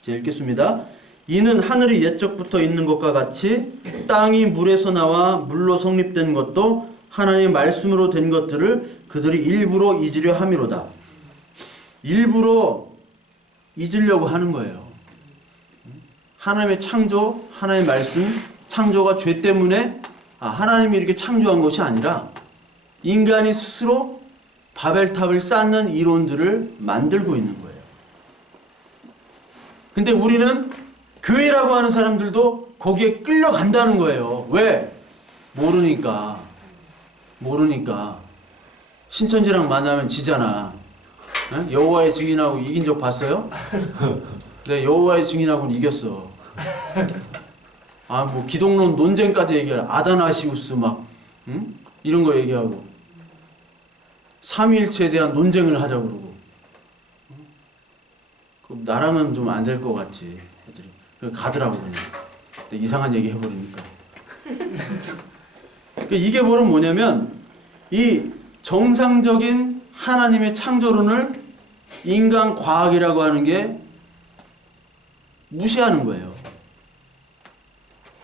제가 읽겠습니다. 이는 하늘이 옛적부터 있는 것과 같이 땅이 물에서 나와 물로 성립된 것도 하나님의 말씀으로 된 것들을 그들이 일부러 잊으려 함이로다. 일부러 잊으려고 하는 거예요. 하나님의 창조, 하나님의 말씀, 창조가 죄 때문에 하나님이 이렇게 창조한 것이 아니라 인간이 스스로 바벨탑을 쌓는 이론들을 만들고 있는 거예요. 근데 우리는 교회라고 하는 사람들도 거기에 끌려간다는 거예요. 왜? 모르니까. 신천지랑 만나면 지잖아. 여호와의 증인하고 이긴 적 봤어요? 네, 여호와의 증인하고는 이겼어. 뭐 기독론 논쟁까지 얘기하라. 아다나시우스 막 이런 거 얘기하고 삼위일체에 대한 논쟁을 하자고 그러고 나랑은 좀 안 될 것 같지 애들이. 가더라고 그냥. 근데 이상한 얘기 해버리니까. 이게 뭐냐면 이 정상적인 하나님의 창조론을 인간 과학이라고 하는 게 무시하는 거예요.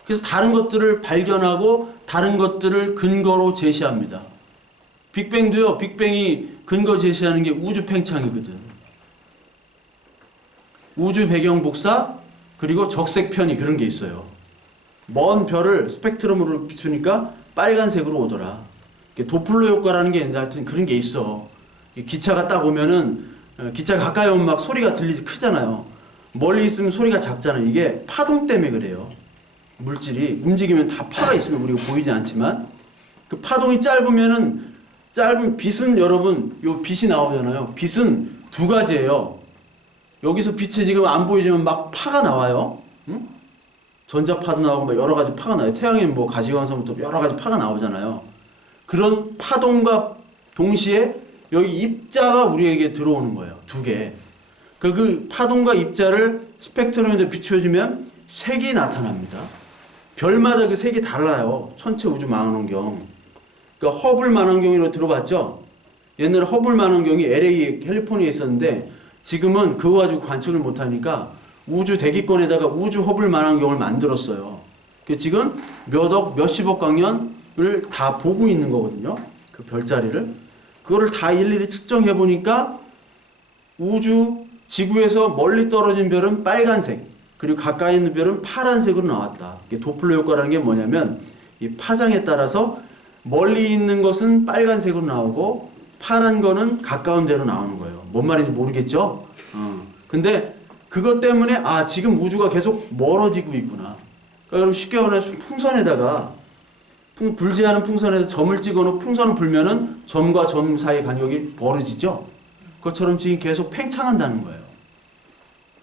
그래서 다른 것들을 발견하고 다른 것들을 근거로 제시합니다. 빅뱅도요. 빅뱅이 근거 제시하는 게 우주 팽창이거든. 우주 배경 복사 그리고 적색 편이 그런 게 있어요. 먼 별을 스펙트럼으로 비추니까 빨간색으로 오더라. 도플러 효과라는 게 하여튼 그런 게 있어. 기차가 딱 오면은 기차가 가까이 오면 막 소리가 들리지 크잖아요. 멀리 있으면 소리가 작잖아요. 이게 파동 때문에 그래요. 물질이 움직이면 다 파가 있으면 우리가 보이지 않지만 그 파동이 짧은 빛은 여러분 요 빛이 나오잖아요. 빛은 두 가지예요. 여기서 빛이 지금 안 보이지만 막 파가 나와요. 응? 전자파도 나오고 막 여러 가지 파가 나요. 태양에 뭐 가시광선부터 여러 가지 파가 나오잖아요. 그런 파동과 동시에 여기 입자가 우리에게 들어오는 거예요. 두 개. 그 파동과 입자를 스펙트럼에 비춰주면 색이 나타납니다. 별마다 그 색이 달라요. 천체 우주 망원경. 그러니까 허블 망원경이라고 들어봤죠? 옛날에 허블 망원경이 LA 캘리포니아에 있었는데 지금은 그거 가지고 관측을 못하니까 우주 대기권에다가 우주 허블 망원경을 만들었어요. 지금 몇십억 광년을 다 보고 있는 거거든요. 그 별자리를. 그거를 다 일일이 측정해 보니까 지구에서 멀리 떨어진 별은 빨간색, 그리고 가까이 있는 별은 파란색으로 나왔다. 이게 도플러 효과라는 게 뭐냐면 이 파장에 따라서 멀리 있는 것은 빨간색으로 나오고 파란 거는 가까운 데로 나오는 거예요. 뭔 말인지 모르겠죠? 근데 그것 때문에 지금 우주가 계속 멀어지고 있구나. 그러니까 여러분 쉽게 말해서 풍선에다가 불지하는 풍선에서 점을 찍어놓고 풍선을 불면은 점과 점 사이 간격이 벌어지죠? 그것처럼 지금 계속 팽창한다는 거예요.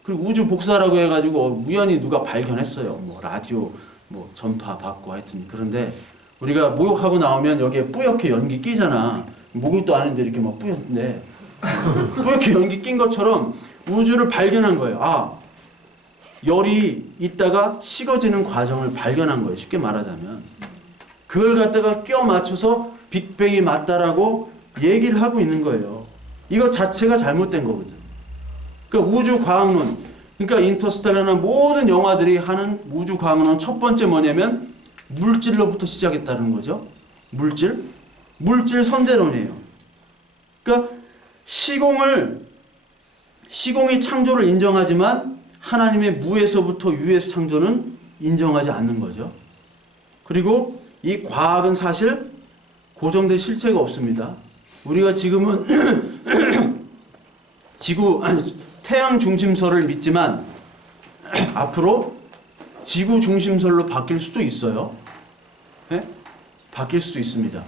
그리고 우주 복사라고 해가지고 우연히 누가 발견했어요. 뭐 라디오 뭐 전파 받고 하여튼. 그런데 우리가 목욕하고 나오면 여기에 뿌옇게 연기 끼잖아. 목욕도 안 했는데 이렇게 막 뿌옇네. 뿌옇게 연기 낀 것처럼 우주를 발견한 거예요. 아, 열이 있다가 식어지는 과정을 발견한 거예요. 쉽게 말하자면. 그걸 갖다가 껴 맞춰서 빅뱅이 맞다라고 얘기를 하고 있는 거예요. 이거 자체가 잘못된 거거든. 그러니까 우주 과학론, 그러니까 인터스텔라나 모든 영화들이 하는 우주 과학론 첫 번째 뭐냐면 물질로부터 시작했다는 거죠. 물질 선제론이에요. 그러니까 시공이 창조를 인정하지만 하나님의 무에서부터 유에서 창조는 인정하지 않는 거죠. 그리고 이 과학은 사실 고정된 실체가 없습니다. 우리가 지금은 태양 중심설을 믿지만 앞으로 지구 중심설로 바뀔 수도 있어요. 네? 바뀔 수도 있습니다.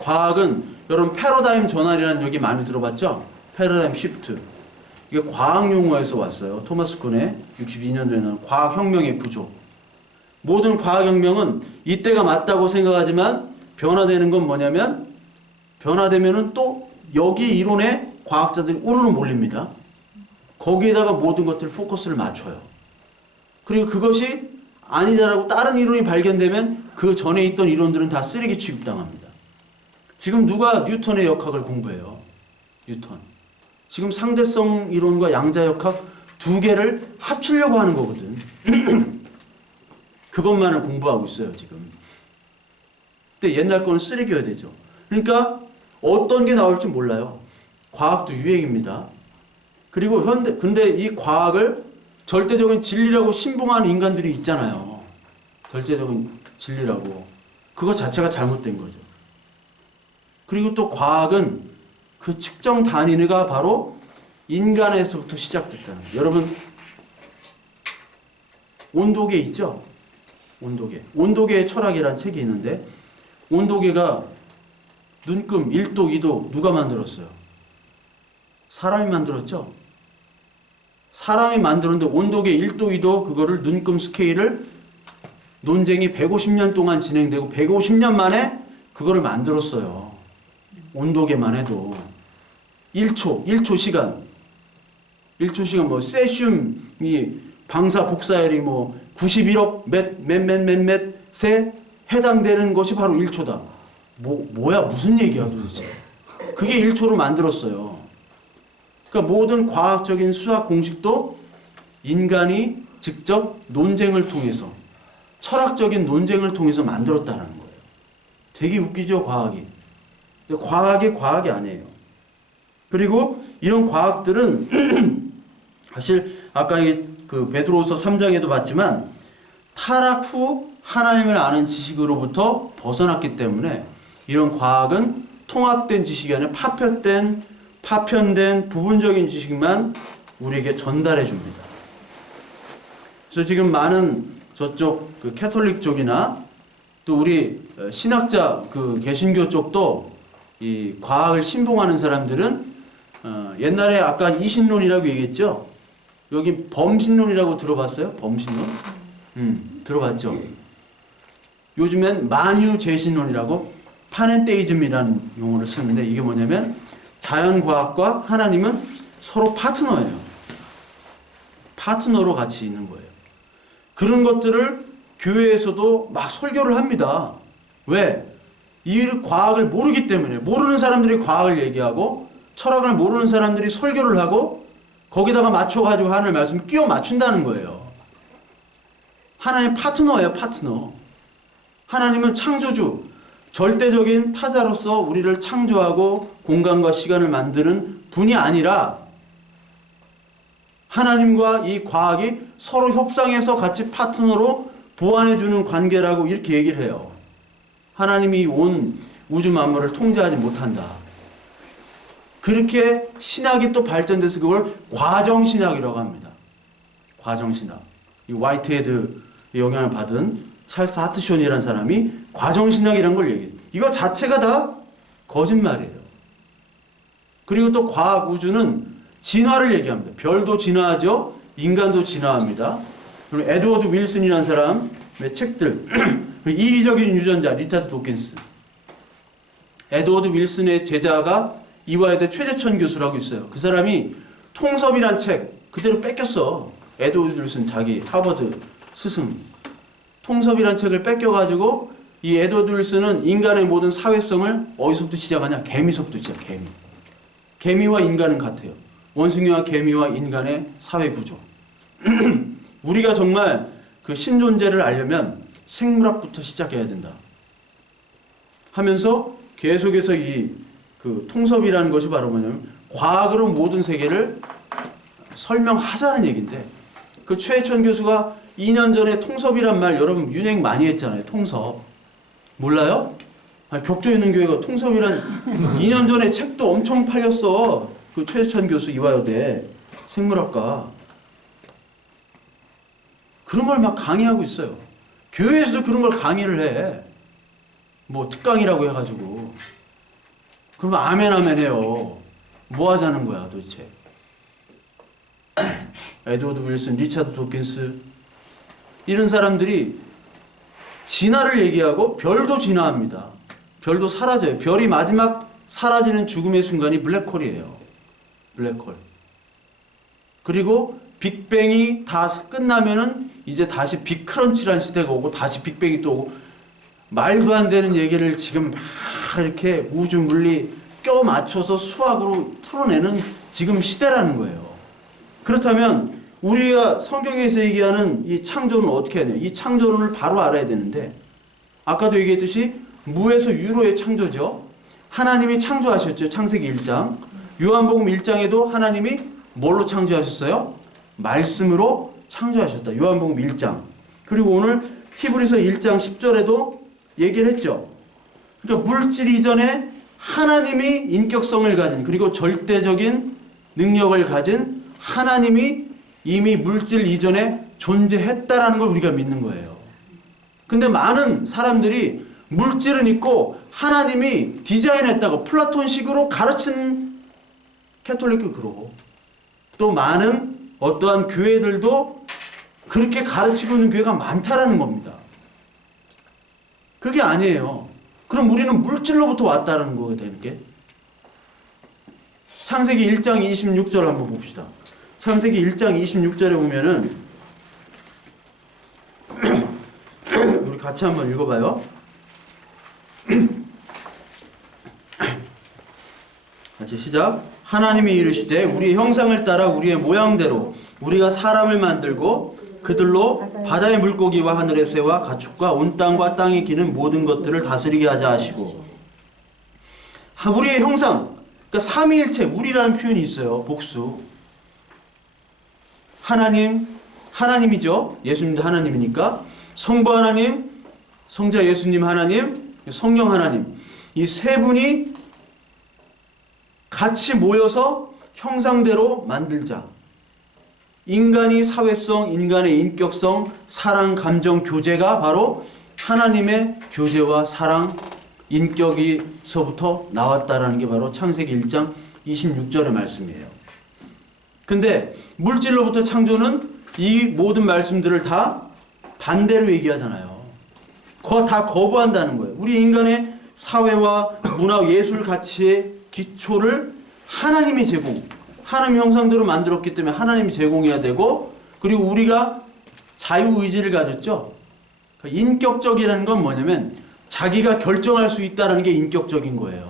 과학은 여러분 패러다임 전환이라는 얘기 많이 들어봤죠? 패러다임 시프트. 이게 과학 용어에서 왔어요. 토마스 쿤의 62년도에 나온 과학혁명의 구조. 모든 과학혁명은 이때가 맞다고 생각하지만 변화되는 건 뭐냐면 변화되면은 또 여기 이론에 과학자들이 우르르 몰립니다. 거기에다가 모든 것들 포커스를 맞춰요. 그리고 그것이 아니다라고 다른 이론이 발견되면 그 전에 있던 이론들은 다 쓰레기 취급당합니다. 지금 누가 뉴턴의 역학을 공부해요? 뉴턴. 지금 상대성 이론과 양자역학 두 개를 합치려고 하는 거거든. 그것만을 공부하고 있어요, 지금. 근데 옛날 거는 쓰레기여야 되죠. 그러니까 어떤 게 나올지 몰라요. 과학도 유행입니다. 그리고 근데 이 과학을 절대적인 진리라고 신봉하는 인간들이 있잖아요. 절대적인 진리라고. 그거 자체가 잘못된 거죠. 그리고 또 과학은 그 측정 단위가 바로 인간에서부터 시작됐다는 거예요. 여러분, 온도계 있죠? 온도계. 온도계의 철학이라는 책이 있는데 온도계가 눈금 1도, 2도 누가 만들었어요? 사람이 만들었죠? 사람이 만들었는데 온도계 1도, 2도 그거를 눈금 스케일을 논쟁이 150년 동안 진행되고 150년 만에 그거를 만들었어요. 온도계만 해도 1초 시간 뭐 세슘이 방사 복사열이 뭐 91억 몇몇몇몇에 해당되는 것이 바로 1초다. 뭐야 무슨 얘기야 도대체. 그게 1초로 만들었어요. 그러니까 모든 과학적인 수학 공식도 인간이 직접 논쟁을 통해서 철학적인 논쟁을 통해서 만들었다는 거예요. 되게 웃기죠, 과학이. 근데 과학이 아니에요. 그리고 이런 과학들은 사실 아까 그 베드로후서 3장에도 봤지만 타락 후 하나님을 아는 지식으로부터 벗어났기 때문에 이런 과학은 통합된 지식이 아니라 파편된 부분적인 지식만 우리에게 전달해 줍니다. 그래서 지금 많은 저쪽 그 캐톨릭 쪽이나 또 우리 신학자 그 개신교 쪽도 이 과학을 신봉하는 사람들은 옛날에 아까 이신론이라고 얘기했죠. 여기 범신론이라고 들어봤어요? 범신론? 들어봤죠. 요즘엔 만유재신론이라고 파넨테이즘이라는 용어를 쓰는데 이게 뭐냐면 자연과학과 하나님은 서로 파트너예요. 파트너로 같이 있는 거예요. 그런 것들을 교회에서도 막 설교를 합니다. 왜? 이 과학을 모르기 때문에. 모르는 사람들이 과학을 얘기하고 철학을 모르는 사람들이 설교를 하고 거기다가 맞춰가지고 하나님의 말씀을 끼워 맞춘다는 거예요. 하나님 파트너예요, 파트너. 하나님은 창조주, 절대적인 타자로서 우리를 창조하고 공간과 시간을 만드는 분이 아니라 하나님과 이 과학이 서로 협상해서 같이 파트너로 보완해주는 관계라고 이렇게 얘기를 해요. 하나님이 온 우주 만물을 통제하지 못한다. 그렇게 신학이 또 발전돼서 그걸 과정신학이라고 합니다. 과정신학. 이 화이트헤드 영향을 받은 찰스 하트쇼니라는 사람이 과정신학이라는 걸 얘기해요. 이거 자체가 다 거짓말이에요. 그리고 또 과학 우주는 진화를 얘기합니다. 별도 진화하죠. 인간도 진화합니다. 그리고 에드워드 윌슨이라는 사람의 책들 이기적인 유전자 리차드 도킨스. 에드워드 윌슨의 제자가 이화여대 최재천 교수라고 있어요. 그 사람이 통섭이란 책 그대로 뺏겼어. 에드워드 윌슨 자기 하버드 스승. 통섭이란 책을 뺏겨가지고 이 에드워드 윌슨은 인간의 모든 사회성을 어디서부터 시작하냐? 개미서부터 시작. 개미와 인간은 같아요. 원숭이와 개미와 인간의 사회 구조. 우리가 정말 그 신존재를 알려면 생물학부터 시작해야 된다. 하면서 계속해서 이 그 통섭이라는 것이 바로 뭐냐면 과학으로 모든 세계를 설명하자는 얘기인데 그 최혜천 교수가 2년 전에 통섭이란 말 여러분 유행 많이 했잖아요. 통섭. 몰라요? 아니, 격조 있는 교회가 통섭이란 2년 전에 책도 엄청 팔렸어. 그 최혜천 교수 이화여대 생물학과. 그런 걸 막 강의하고 있어요. 교회에서도 그런 걸 강의를 해. 뭐 특강이라고 해가지고. 그러면 아멘 해요. 뭐 하자는 거야 도대체. 에드워드 윌슨, 리차드 도킨스 이런 사람들이 진화를 얘기하고 별도 진화합니다. 별도 사라져요. 별이 마지막 사라지는 죽음의 순간이 블랙홀이에요. 블랙홀. 그리고 빅뱅이 다 끝나면은 이제 다시 빅크런치라는 시대가 오고 다시 빅뱅이 또 오고 말도 안 되는 얘기를 지금 막 이렇게 우주 물리 껴 맞춰서 수학으로 풀어내는 지금 시대라는 거예요. 그렇다면 우리가 성경에서 얘기하는 이 창조는 어떻게 해야 돼요? 이 창조론을 바로 알아야 되는데 아까도 얘기했듯이 무에서 유로의 창조죠. 하나님이 창조하셨죠. 창세기 1장. 요한복음 1장에도 하나님이 뭘로 창조하셨어요? 말씀으로 창조하셨다. 요한복음 1장. 그리고 오늘 히브리서 1장 10절에도 얘기를 했죠. 그러니까 물질 이전에 하나님이 인격성을 가진 그리고 절대적인 능력을 가진 하나님이 이미 물질 이전에 존재했다라는 걸 우리가 믿는 거예요. 근데 많은 사람들이 물질은 있고 하나님이 디자인했다고 플라톤식으로 가르친 캐톨릭도 그러고 또 많은 어떠한 교회들도 그렇게 가르치고 있는 교회가 많다라는 겁니다. 그게 아니에요. 그럼 우리는 물질로부터 왔다는 거가 되는 게 창세기 1장 26절 한번 봅시다. 창세기 1장 26절에 보면은 우리 같이 한번 읽어봐요. 같이 시작. 하나님이 이르시되 우리의 형상을 따라 우리의 모양대로 우리가 사람을 만들고 그들로 바다의 물고기와 하늘의 새와 가축과 온 땅과 땅에 기는 모든 것들을 다스리게 하자 하시고 우리의 형상 그러니까 삼위일체 우리라는 표현이 있어요. 복수. 하나님이죠. 예수님도 하나님이니까 성부 하나님, 성자 예수님 하나님, 성령 하나님 이 세 분이 같이 모여서 형상대로 만들자. 인간의 사회성, 인간의 인격성, 사랑, 감정, 교제가 바로 하나님의 교제와 사랑, 인격에서부터 나왔다라는 게 바로 창세기 1장 26절의 말씀이에요. 근데 물질로부터 창조는 이 모든 말씀들을 다 반대로 얘기하잖아요. 다 거부한다는 거예요. 우리 인간의 사회와 문화, 예술 가치의 기초를 하나님이 제공, 하나님 형상대로 만들었기 때문에 하나님이 제공해야 되고 그리고 우리가 자유의지를 가졌죠. 인격적이라는 건 뭐냐면 자기가 결정할 수 있다는 게 인격적인 거예요.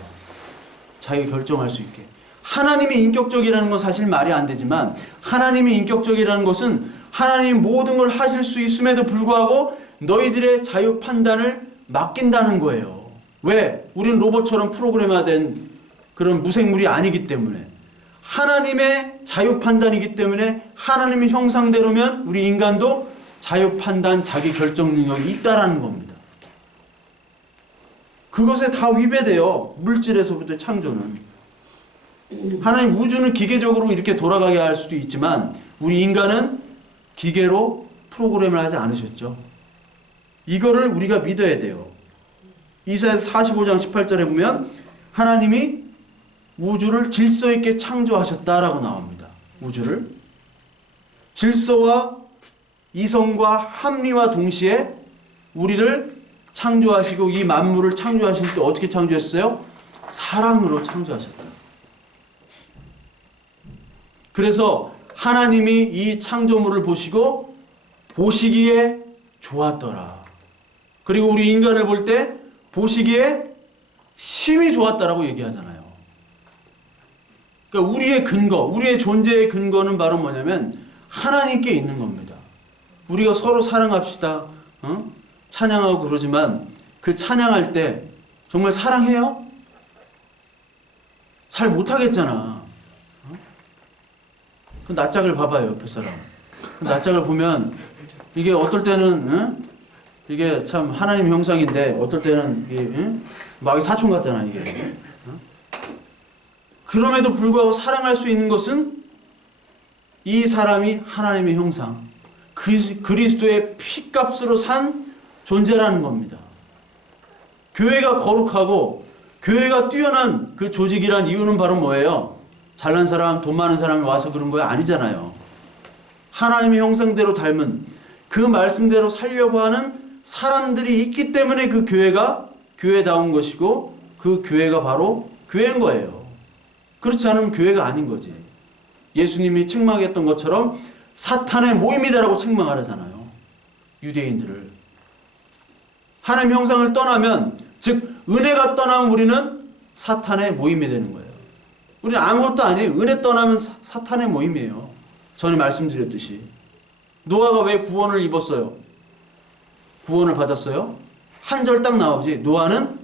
자기가 결정할 수 있게. 하나님이 인격적이라는 건 사실 말이 안 되지만 하나님이 인격적이라는 것은 하나님이 모든 걸 하실 수 있음에도 불구하고 너희들의 자유 판단을 맡긴다는 거예요. 왜? 우리는 로봇처럼 프로그램화된 그런 무생물이 아니기 때문에 하나님의 자유 판단이기 때문에 하나님의 형상대로면 우리 인간도 자유 판단, 자기 결정 능력이 있다라는 겁니다. 그것에 다 위배돼요. 물질에서부터 창조는. 하나님 우주는 기계적으로 이렇게 돌아가게 할 수도 있지만 우리 인간은 기계로 프로그램을 하지 않으셨죠. 이거를 우리가 믿어야 돼요. 이사야서 45장 18절에 보면 하나님이 우주를 질서 있게 창조하셨다라고 나옵니다. 우주를. 질서와 이성과 합리와 동시에 우리를 창조하시고 이 만물을 창조하실 때 어떻게 창조했어요? 사랑으로 창조하셨다. 그래서 하나님이 이 창조물을 보시고 보시기에 좋았더라. 그리고 우리 인간을 볼 때 보시기에 심히 좋았다라고 얘기하잖아요. 그러니까 우리의 근거, 우리의 존재의 근거는 바로 뭐냐면 하나님께 있는 겁니다. 우리가 서로 사랑합시다, 찬양하고 그러지만 그 찬양할 때 정말 사랑해요? 잘 못하겠잖아. 그 낯짝을 봐봐요, 옆에 사람. 그 낯짝을 보면 이게 어떨 때는 이게 참 하나님 형상인데 어떨 때는 이게 마귀 사촌 같잖아 이게. 그럼에도 불구하고 사랑할 수 있는 것은 이 사람이 하나님의 형상, 그리스도의 피값으로 산 존재라는 겁니다. 교회가 거룩하고 교회가 뛰어난 그 조직이란 이유는 바로 뭐예요? 잘난 사람, 돈 많은 사람이 와서 그런 거야? 아니잖아요. 하나님의 형상대로 닮은 그 말씀대로 살려고 하는 사람들이 있기 때문에 그 교회가 교회다운 것이고 그 교회가 바로 교회인 거예요. 그렇지 않으면 교회가 아닌 거지. 예수님이 책망했던 것처럼 사탄의 모임이다라고 책망을 하잖아요. 유대인들을. 하나님의 형상을 떠나면, 즉 은혜가 떠나면 우리는 사탄의 모임이 되는 거예요. 우리는 아무것도 아니에요. 은혜 떠나면 사탄의 모임이에요. 전에 말씀드렸듯이. 노아가 왜 구원을 입었어요? 구원을 받았어요? 한 절 딱 나오지. 노아는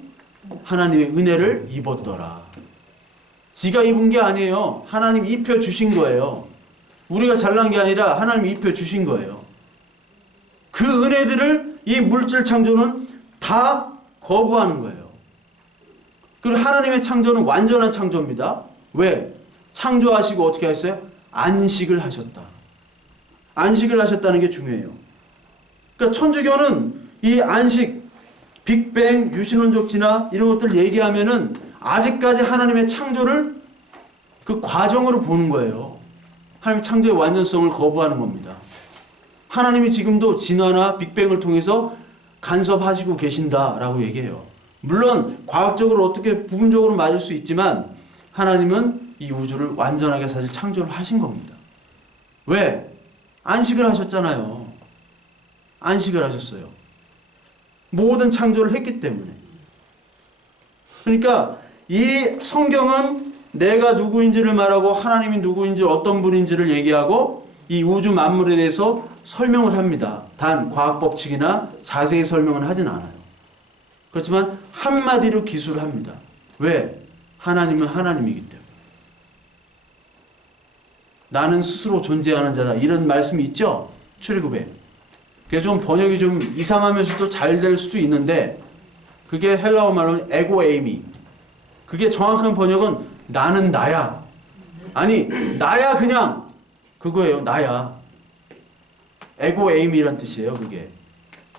하나님의 은혜를 입었더라. 지가 입은 게 아니에요. 하나님 입혀 주신 거예요. 우리가 잘난 게 아니라 하나님 입혀 주신 거예요. 그 은혜들을 이 물질 창조는 다 거부하는 거예요. 그리고 하나님의 창조는 완전한 창조입니다. 왜? 창조하시고 어떻게 했어요? 안식을 하셨다. 안식을 하셨다는 게 중요해요. 그러니까 천주교는 이 안식, 빅뱅, 유신론적 진화 이런 것들 얘기하면은 아직까지 하나님의 창조를 그 과정으로 보는 거예요. 하나님의 창조의 완전성을 거부하는 겁니다. 하나님이 지금도 진화나 빅뱅을 통해서 간섭하시고 계신다라고 얘기해요. 물론 과학적으로 어떻게 부분적으로 맞을 수 있지만 하나님은 이 우주를 완전하게 사실 창조를 하신 겁니다. 왜? 안식을 하셨잖아요. 안식을 하셨어요. 모든 창조를 했기 때문에. 그러니까 이 성경은 내가 누구인지를 말하고 하나님이 누구인지 어떤 분인지를 얘기하고 이 우주 만물에 대해서 설명을 합니다. 단 과학 법칙이나 자세히 설명은 하진 않아요. 그렇지만 한마디로 기술을 합니다. 왜? 하나님은 하나님이기 때문에. 나는 스스로 존재하는 자다. 이런 말씀이 있죠? 출애굽에. 그게 좀 번역이 좀 이상하면서도 잘 될 수도 있는데 그게 헬라어 말로는 에고에이미. 그게 정확한 번역은 나는 나야. 아니 나야 그냥 그거예요. 나야. 에고에이미란 뜻이에요. 그게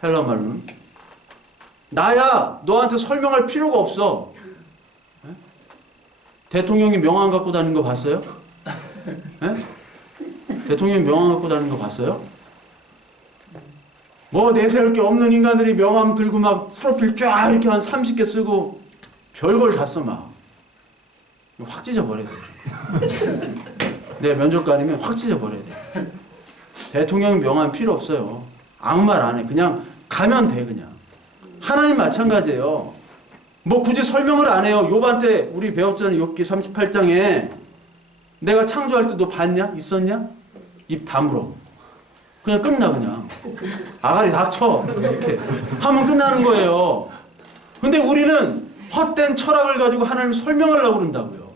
헬라어 말로는. 나야. 너한테 설명할 필요가 없어. 에? 대통령이 명함 갖고 다니는 거 봤어요? 에? 대통령이 명함 갖고 다니는 거 봤어요? 뭐 내세울 게 없는 인간들이 명함 들고 막 프로필 쫙 이렇게 한 30개 쓰고 별걸 다 써 막. 확 찢어버려야 돼. 내 면접관이면 확 찢어버려야 돼. 대통령 명함 필요 없어요. 아무 말 안 해. 그냥 가면 돼 그냥. 하나님 마찬가지예요. 뭐 굳이 설명을 안 해요. 욥한테 우리 배웠잖아요. 욥기 38장에 내가 창조할 때 너 봤냐? 있었냐? 입 다물어. 그냥 끝나 그냥. 아가리 닥쳐. 이렇게 하면 끝나는 거예요. 근데 우리는 헛된 철학을 가지고 하나님 설명하려고 그런다고요.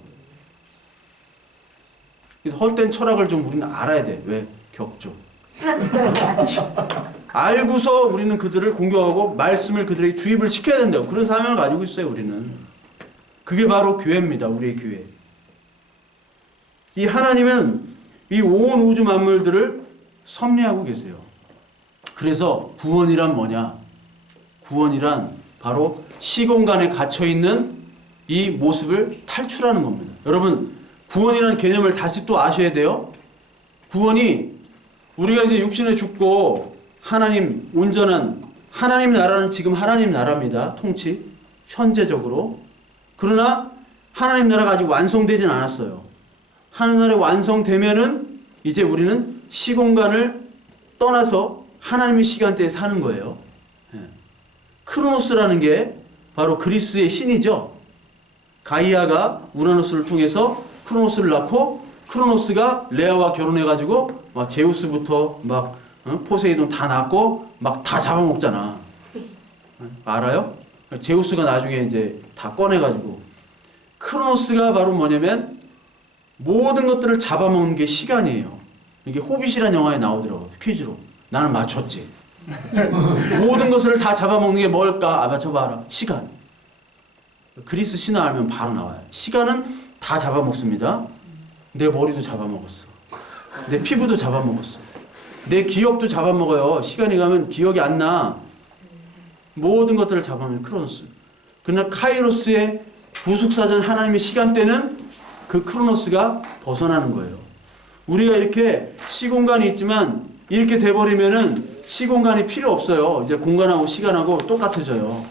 헛된 철학을 좀 우리는 알아야 돼. 왜? 격조. 알고서 우리는 그들을 공격하고 말씀을 그들에게 주입을 시켜야 된다고. 그런 사명을 가지고 있어요. 우리는. 그게 바로 교회입니다. 우리의 교회. 이 하나님은 이 온 우주 만물들을 섭리하고 계세요. 그래서 구원이란 뭐냐? 구원이란 바로 시공간에 갇혀있는 이 모습을 탈출하는 겁니다. 여러분 구원이라는 개념을 다시 또 아셔야 돼요. 구원이 우리가 이제 육신에 죽고 하나님 온전한 하나님 나라는 지금 하나님 나라입니다. 통치 현재적으로. 그러나 하나님 나라가 아직 완성되진 않았어요. 하나님 나라가 완성되면은 이제 우리는 시공간을 떠나서 하나님의 시간대에 사는 거예요. 크로노스라는 게 바로 그리스의 신이죠. 가이아가 우라노스를 통해서 크로노스를 낳고 크로노스가 레아와 결혼해가지고 막 제우스부터 막 포세이돈 다 낳고 막 다 잡아먹잖아. 알아요? 제우스가 나중에 이제 다 꺼내가지고 크로노스가 바로 뭐냐면 모든 것들을 잡아먹는 게 시간이에요. 이게 호빗이라는 영화에 나오더라고 퀴즈로. 나는 맞췄지. 모든 것을 다 잡아먹는 게 뭘까? 맞춰봐라. 시간. 그리스 신화 알면 바로 나와요. 시간은 다 잡아먹습니다. 내 머리도 잡아먹었어. 내 피부도 잡아먹었어. 내 기억도 잡아먹어요. 시간이 가면 기억이 안 나. 모든 것들을 잡아먹는 크로노스. 그러나 카이로스의 부숙사전 하나님의 시간대는 그 크로노스가 벗어나는 거예요. 우리가 이렇게 시공간이 있지만 이렇게 돼버리면은 시공간이 필요 없어요. 이제 공간하고 시간하고 똑같아져요.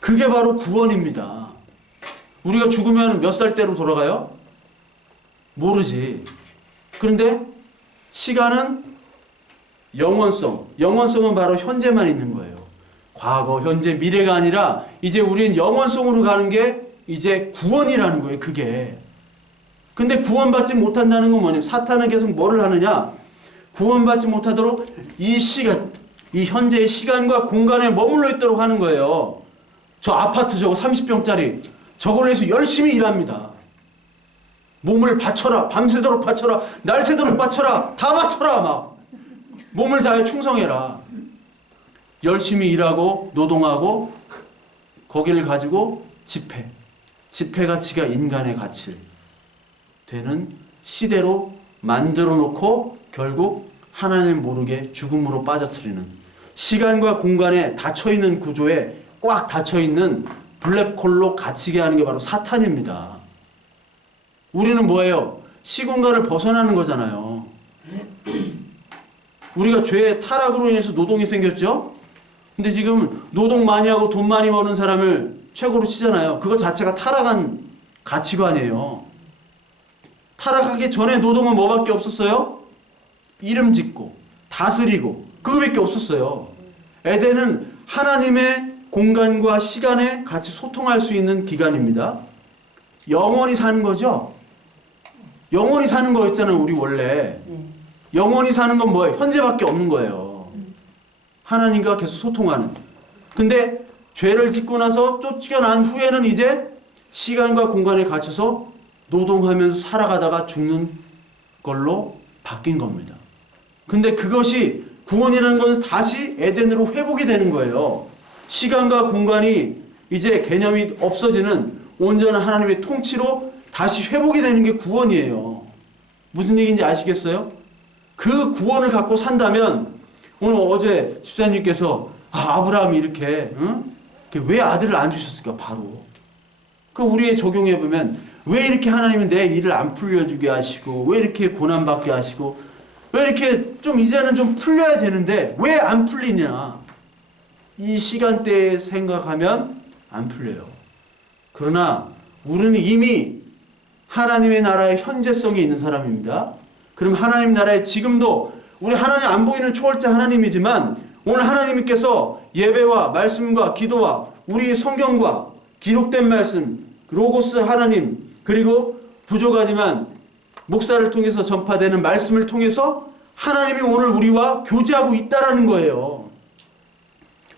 그게 바로 구원입니다. 우리가 죽으면 몇 살 때로 돌아가요? 모르지. 그런데 시간은 영원성. 영원성은 바로 현재만 있는 거예요. 과거, 현재, 미래가 아니라 이제 우리는 영원성으로 가는 게 이제 구원이라는 거예요. 그게. 근데 구원받지 못한다는 건 뭐냐면 사탄은 계속 뭐를 하느냐? 구원받지 못하도록 이 시간, 이 현재의 시간과 공간에 머물러 있도록 하는 거예요. 저 아파트 저거 30평짜리 저걸 위해서 열심히 일합니다. 몸을 바쳐라. 밤새도록 바쳐라. 날새도록 바쳐라. 다 바쳐라. 막 몸을 다해 충성해라. 열심히 일하고 노동하고 거기를 가지고 집회. 집회 가치가 인간의 가치 되는 시대로 만들어 놓고 결국 하나님 모르게 죽음으로 빠져들이는 시간과 공간에 닫혀있는 구조에 꽉 닫혀있는 블랙홀로 갇히게 하는 게 바로 사탄입니다. 우리는 뭐예요? 시공간을 벗어나는 거잖아요. 우리가 죄의 타락으로 인해서 노동이 생겼죠? 근데 지금 노동 많이 하고 돈 많이 버는 사람을 최고로 치잖아요. 그거 자체가 타락한 가치관이에요. 타락하기 전에 노동은 뭐밖에 없었어요? 이름 짓고 다스리고 그거밖에 없었어요. 에덴은 하나님의 공간과 시간에 같이 소통할 수 있는 기간입니다. 영원히 사는 거죠? 영원히 사는 거였잖아요, 우리 원래. 영원히 사는 건 뭐예요? 현재밖에 없는 거예요. 하나님과 계속 소통하는. 근데 죄를 짓고 나서 쫓겨난 후에는 이제 시간과 공간에 갇혀서 노동하면서 살아가다가 죽는 걸로 바뀐 겁니다. 근데 그것이 구원이라는 것은 다시 에덴으로 회복이 되는 거예요. 시간과 공간이 이제 개념이 없어지는 온전한 하나님의 통치로 다시 회복이 되는 게 구원이에요. 무슨 얘기인지 아시겠어요? 그 구원을 갖고 산다면 오늘 어제 집사님께서 아브라함이 이렇게 왜 아들을 안 주셨을까 바로. 그 우리에 적용해 보면 왜 이렇게 하나님은 내 일을 안 풀려주게 하시고 왜 이렇게 고난받게 하시고 왜 이렇게 좀 이제는 좀 풀려야 되는데 왜 안 풀리냐. 이 시간대에 생각하면 안 풀려요. 그러나 우리는 이미 하나님의 나라의 현재성이 있는 사람입니다. 그럼 하나님 나라에 지금도 우리 하나님 안 보이는 초월자 하나님이지만 오늘 하나님께서 예배와 말씀과 기도와 우리 성경과 기록된 말씀 로고스 하나님 그리고 부족하지만 목사를 통해서 전파되는 말씀을 통해서 하나님이 오늘 우리와 교제하고 있다라는 거예요.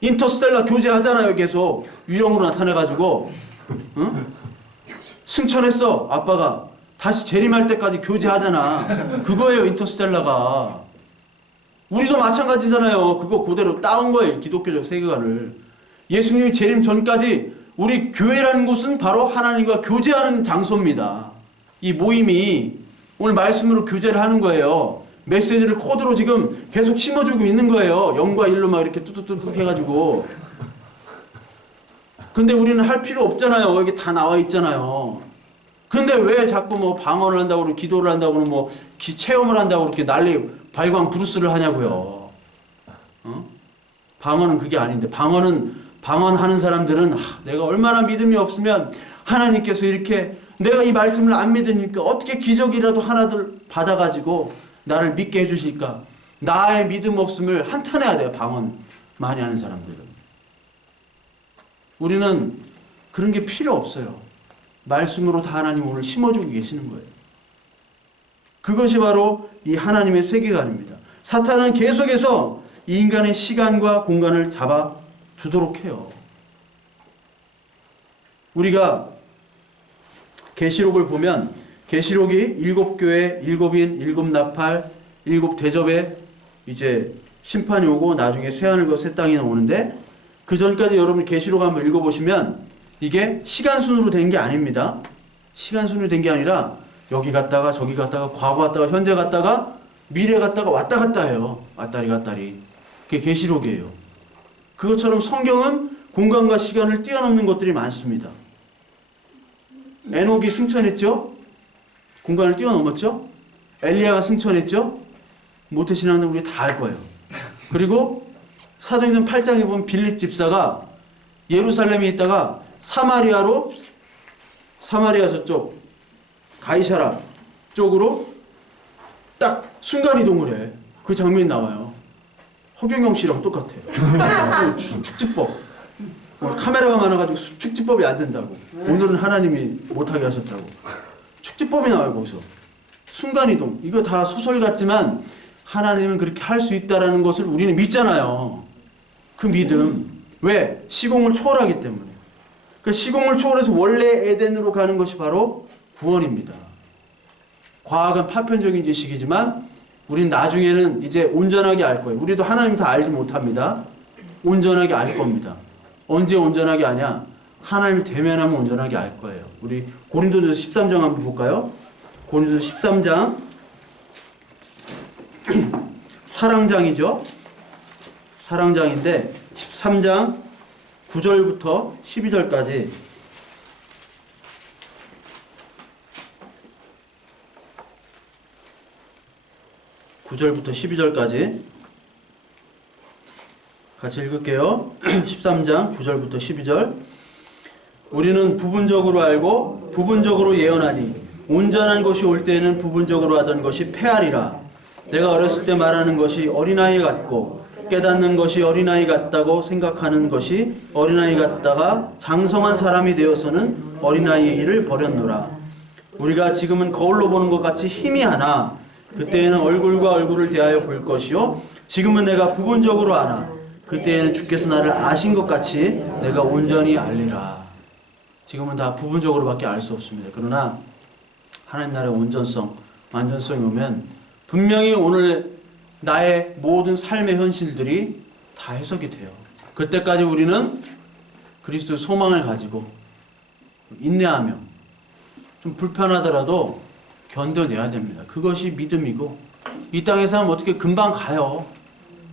인터스텔라 교제하잖아요. 계속 유령으로 나타나가지고 승천했어. 아빠가 다시 재림할 때까지 교제하잖아. 그거예요. 인터스텔라가. 우리도 마찬가지잖아요. 그거 그대로 따온 거예요. 기독교적 세계관을. 예수님이 재림 전까지 우리 교회라는 곳은 바로 하나님과 교제하는 장소입니다. 이 모임이 오늘 말씀으로 교제를 하는 거예요. 메시지를 코드로 지금 계속 심어주고 있는 거예요. 0과 1로 막 이렇게 뚜뚜뚜뚜 해가지고. 근데 우리는 할 필요 없잖아요. 여기 다 나와 있잖아요. 근데 왜 자꾸 뭐 방언을 한다고 그러고 기도를 한다고 그러고 뭐 체험을 한다고 그렇게 난리 발광 브루스를 하냐고요. 방언은 그게 아닌데, 방언하는 사람들은 내가 얼마나 믿음이 없으면 하나님께서 이렇게 내가 이 말씀을 안 믿으니까 어떻게 기적이라도 하나들 받아가지고 나를 믿게 해주실까. 나의 믿음 없음을 한탄해야 돼요. 방언 많이 하는 사람들은. 우리는 그런 게 필요 없어요. 말씀으로 다 하나님 오늘 심어주고 계시는 거예요. 그것이 바로 이 하나님의 세계관입니다. 사탄은 계속해서 이 인간의 시간과 공간을 잡아두도록 해요. 우리가 계시록을 보면 계시록이 7교회, 7인, 7나팔, 7대접에 이제 심판이 오고 나중에 새하늘과 새 땅이 오는데, 그 전까지 여러분 계시록 한번 읽어보시면 이게 시간 순으로 된 게 아닙니다. 시간 순으로 된 게 아니라 여기 갔다가 저기 갔다가 과거 갔다가 현재 갔다가 미래 갔다가 왔다 갔다 해요. 왔다리 갔다리. 그게 계시록이에요. 그것처럼 성경은 공간과 시간을 뛰어넘는 것들이 많습니다. 에녹이 승천했죠? 공간을 뛰어넘었죠? 엘리야가 승천했죠? 모태신앙은 우리 다 알 거예요. 그리고 사도행전 8장에 보면 빌립 집사가 예루살렘에 있다가 사마리아 저쪽 가이사라 쪽으로 딱 순간이동을 해. 그 장면이 나와요. 허경영 씨랑 똑같아요. 축지법. 카메라가 많아가지고 축지법이 안 된다고. 오늘은 하나님이 못하게 하셨다고. 축지법이 나와요, 거기서. 순간이동. 이거 다 소설 같지만 하나님은 그렇게 할 수 있다는 것을 우리는 믿잖아요. 그 믿음. 왜? 시공을 초월하기 때문에. 그 시공을 초월해서 원래 에덴으로 가는 것이 바로 구원입니다. 과학은 파편적인 지식이지만 우리는 나중에는 이제 온전하게 알 거예요. 우리도 하나님 다 알지 못합니다. 온전하게 알 겁니다. 언제 온전하게 아냐? 하나님을 대면하면 온전하게 알 거예요. 우리 고린도전서 13장 한번 볼까요? 고린도전서 13장 사랑장이죠. 사랑장인데 13장 9절부터 12절까지 같이 읽을게요. 13장 9절부터 12절. 우리는 부분적으로 알고 부분적으로 예언하니 온전한 것이 올 때에는 부분적으로 하던 것이 패하리라. 내가 어렸을 때 말하는 것이 어린아이 같고 깨닫는 것이 어린아이 같다고 생각하는 것이 어린아이 같다가 장성한 사람이 되어서는 어린아이의 일을 버렸노라. 우리가 지금은 거울로 보는 것 같이 희미하나 그때에는 얼굴과 얼굴을 대하여 볼 것이요 지금은 내가 부분적으로 아나 그때에는 주께서 나를 아신 것 같이 내가 온전히 알리라. 지금은 다 부분적으로밖에 알 수 없습니다. 그러나 하나님 나라의 온전성, 완전성이 오면 분명히 오늘 나의 모든 삶의 현실들이 다 해석이 돼요. 그때까지 우리는 그리스도의 소망을 가지고 인내하며 좀 불편하더라도 견뎌내야 됩니다. 그것이 믿음이고 이 땅에 사면 어떻게 금방 가요.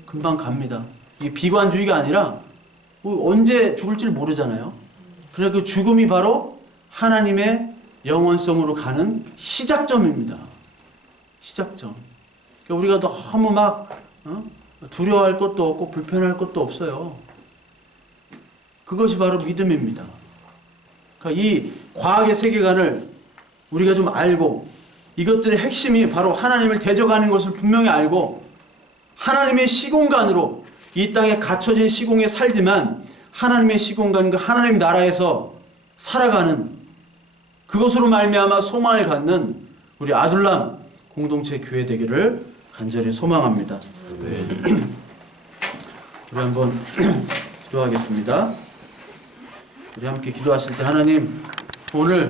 금방 갑니다. 이게 비관주의가 아니라 언제 죽을지 모르잖아요. 그래서 그 죽음이 바로 하나님의 영원성으로 가는 시작점입니다. 시작점. 그러니까 우리가 너무 막 두려워할 것도 없고 불편할 것도 없어요. 그것이 바로 믿음입니다. 그러니까 이 과학의 세계관을 우리가 좀 알고 이것들의 핵심이 바로 하나님을 대적하는 것을 분명히 알고 하나님의 시공간으로 이 땅에 갇혀진 시공에 살지만 하나님의 시공간과 하나님 나라에서 살아가는 그것으로 말미암아 소망을 갖는 우리 아둘람 공동체 교회 되기를 간절히 소망합니다. 네. 우리 한번 기도하겠습니다. 우리 함께 기도하실 때 하나님 오늘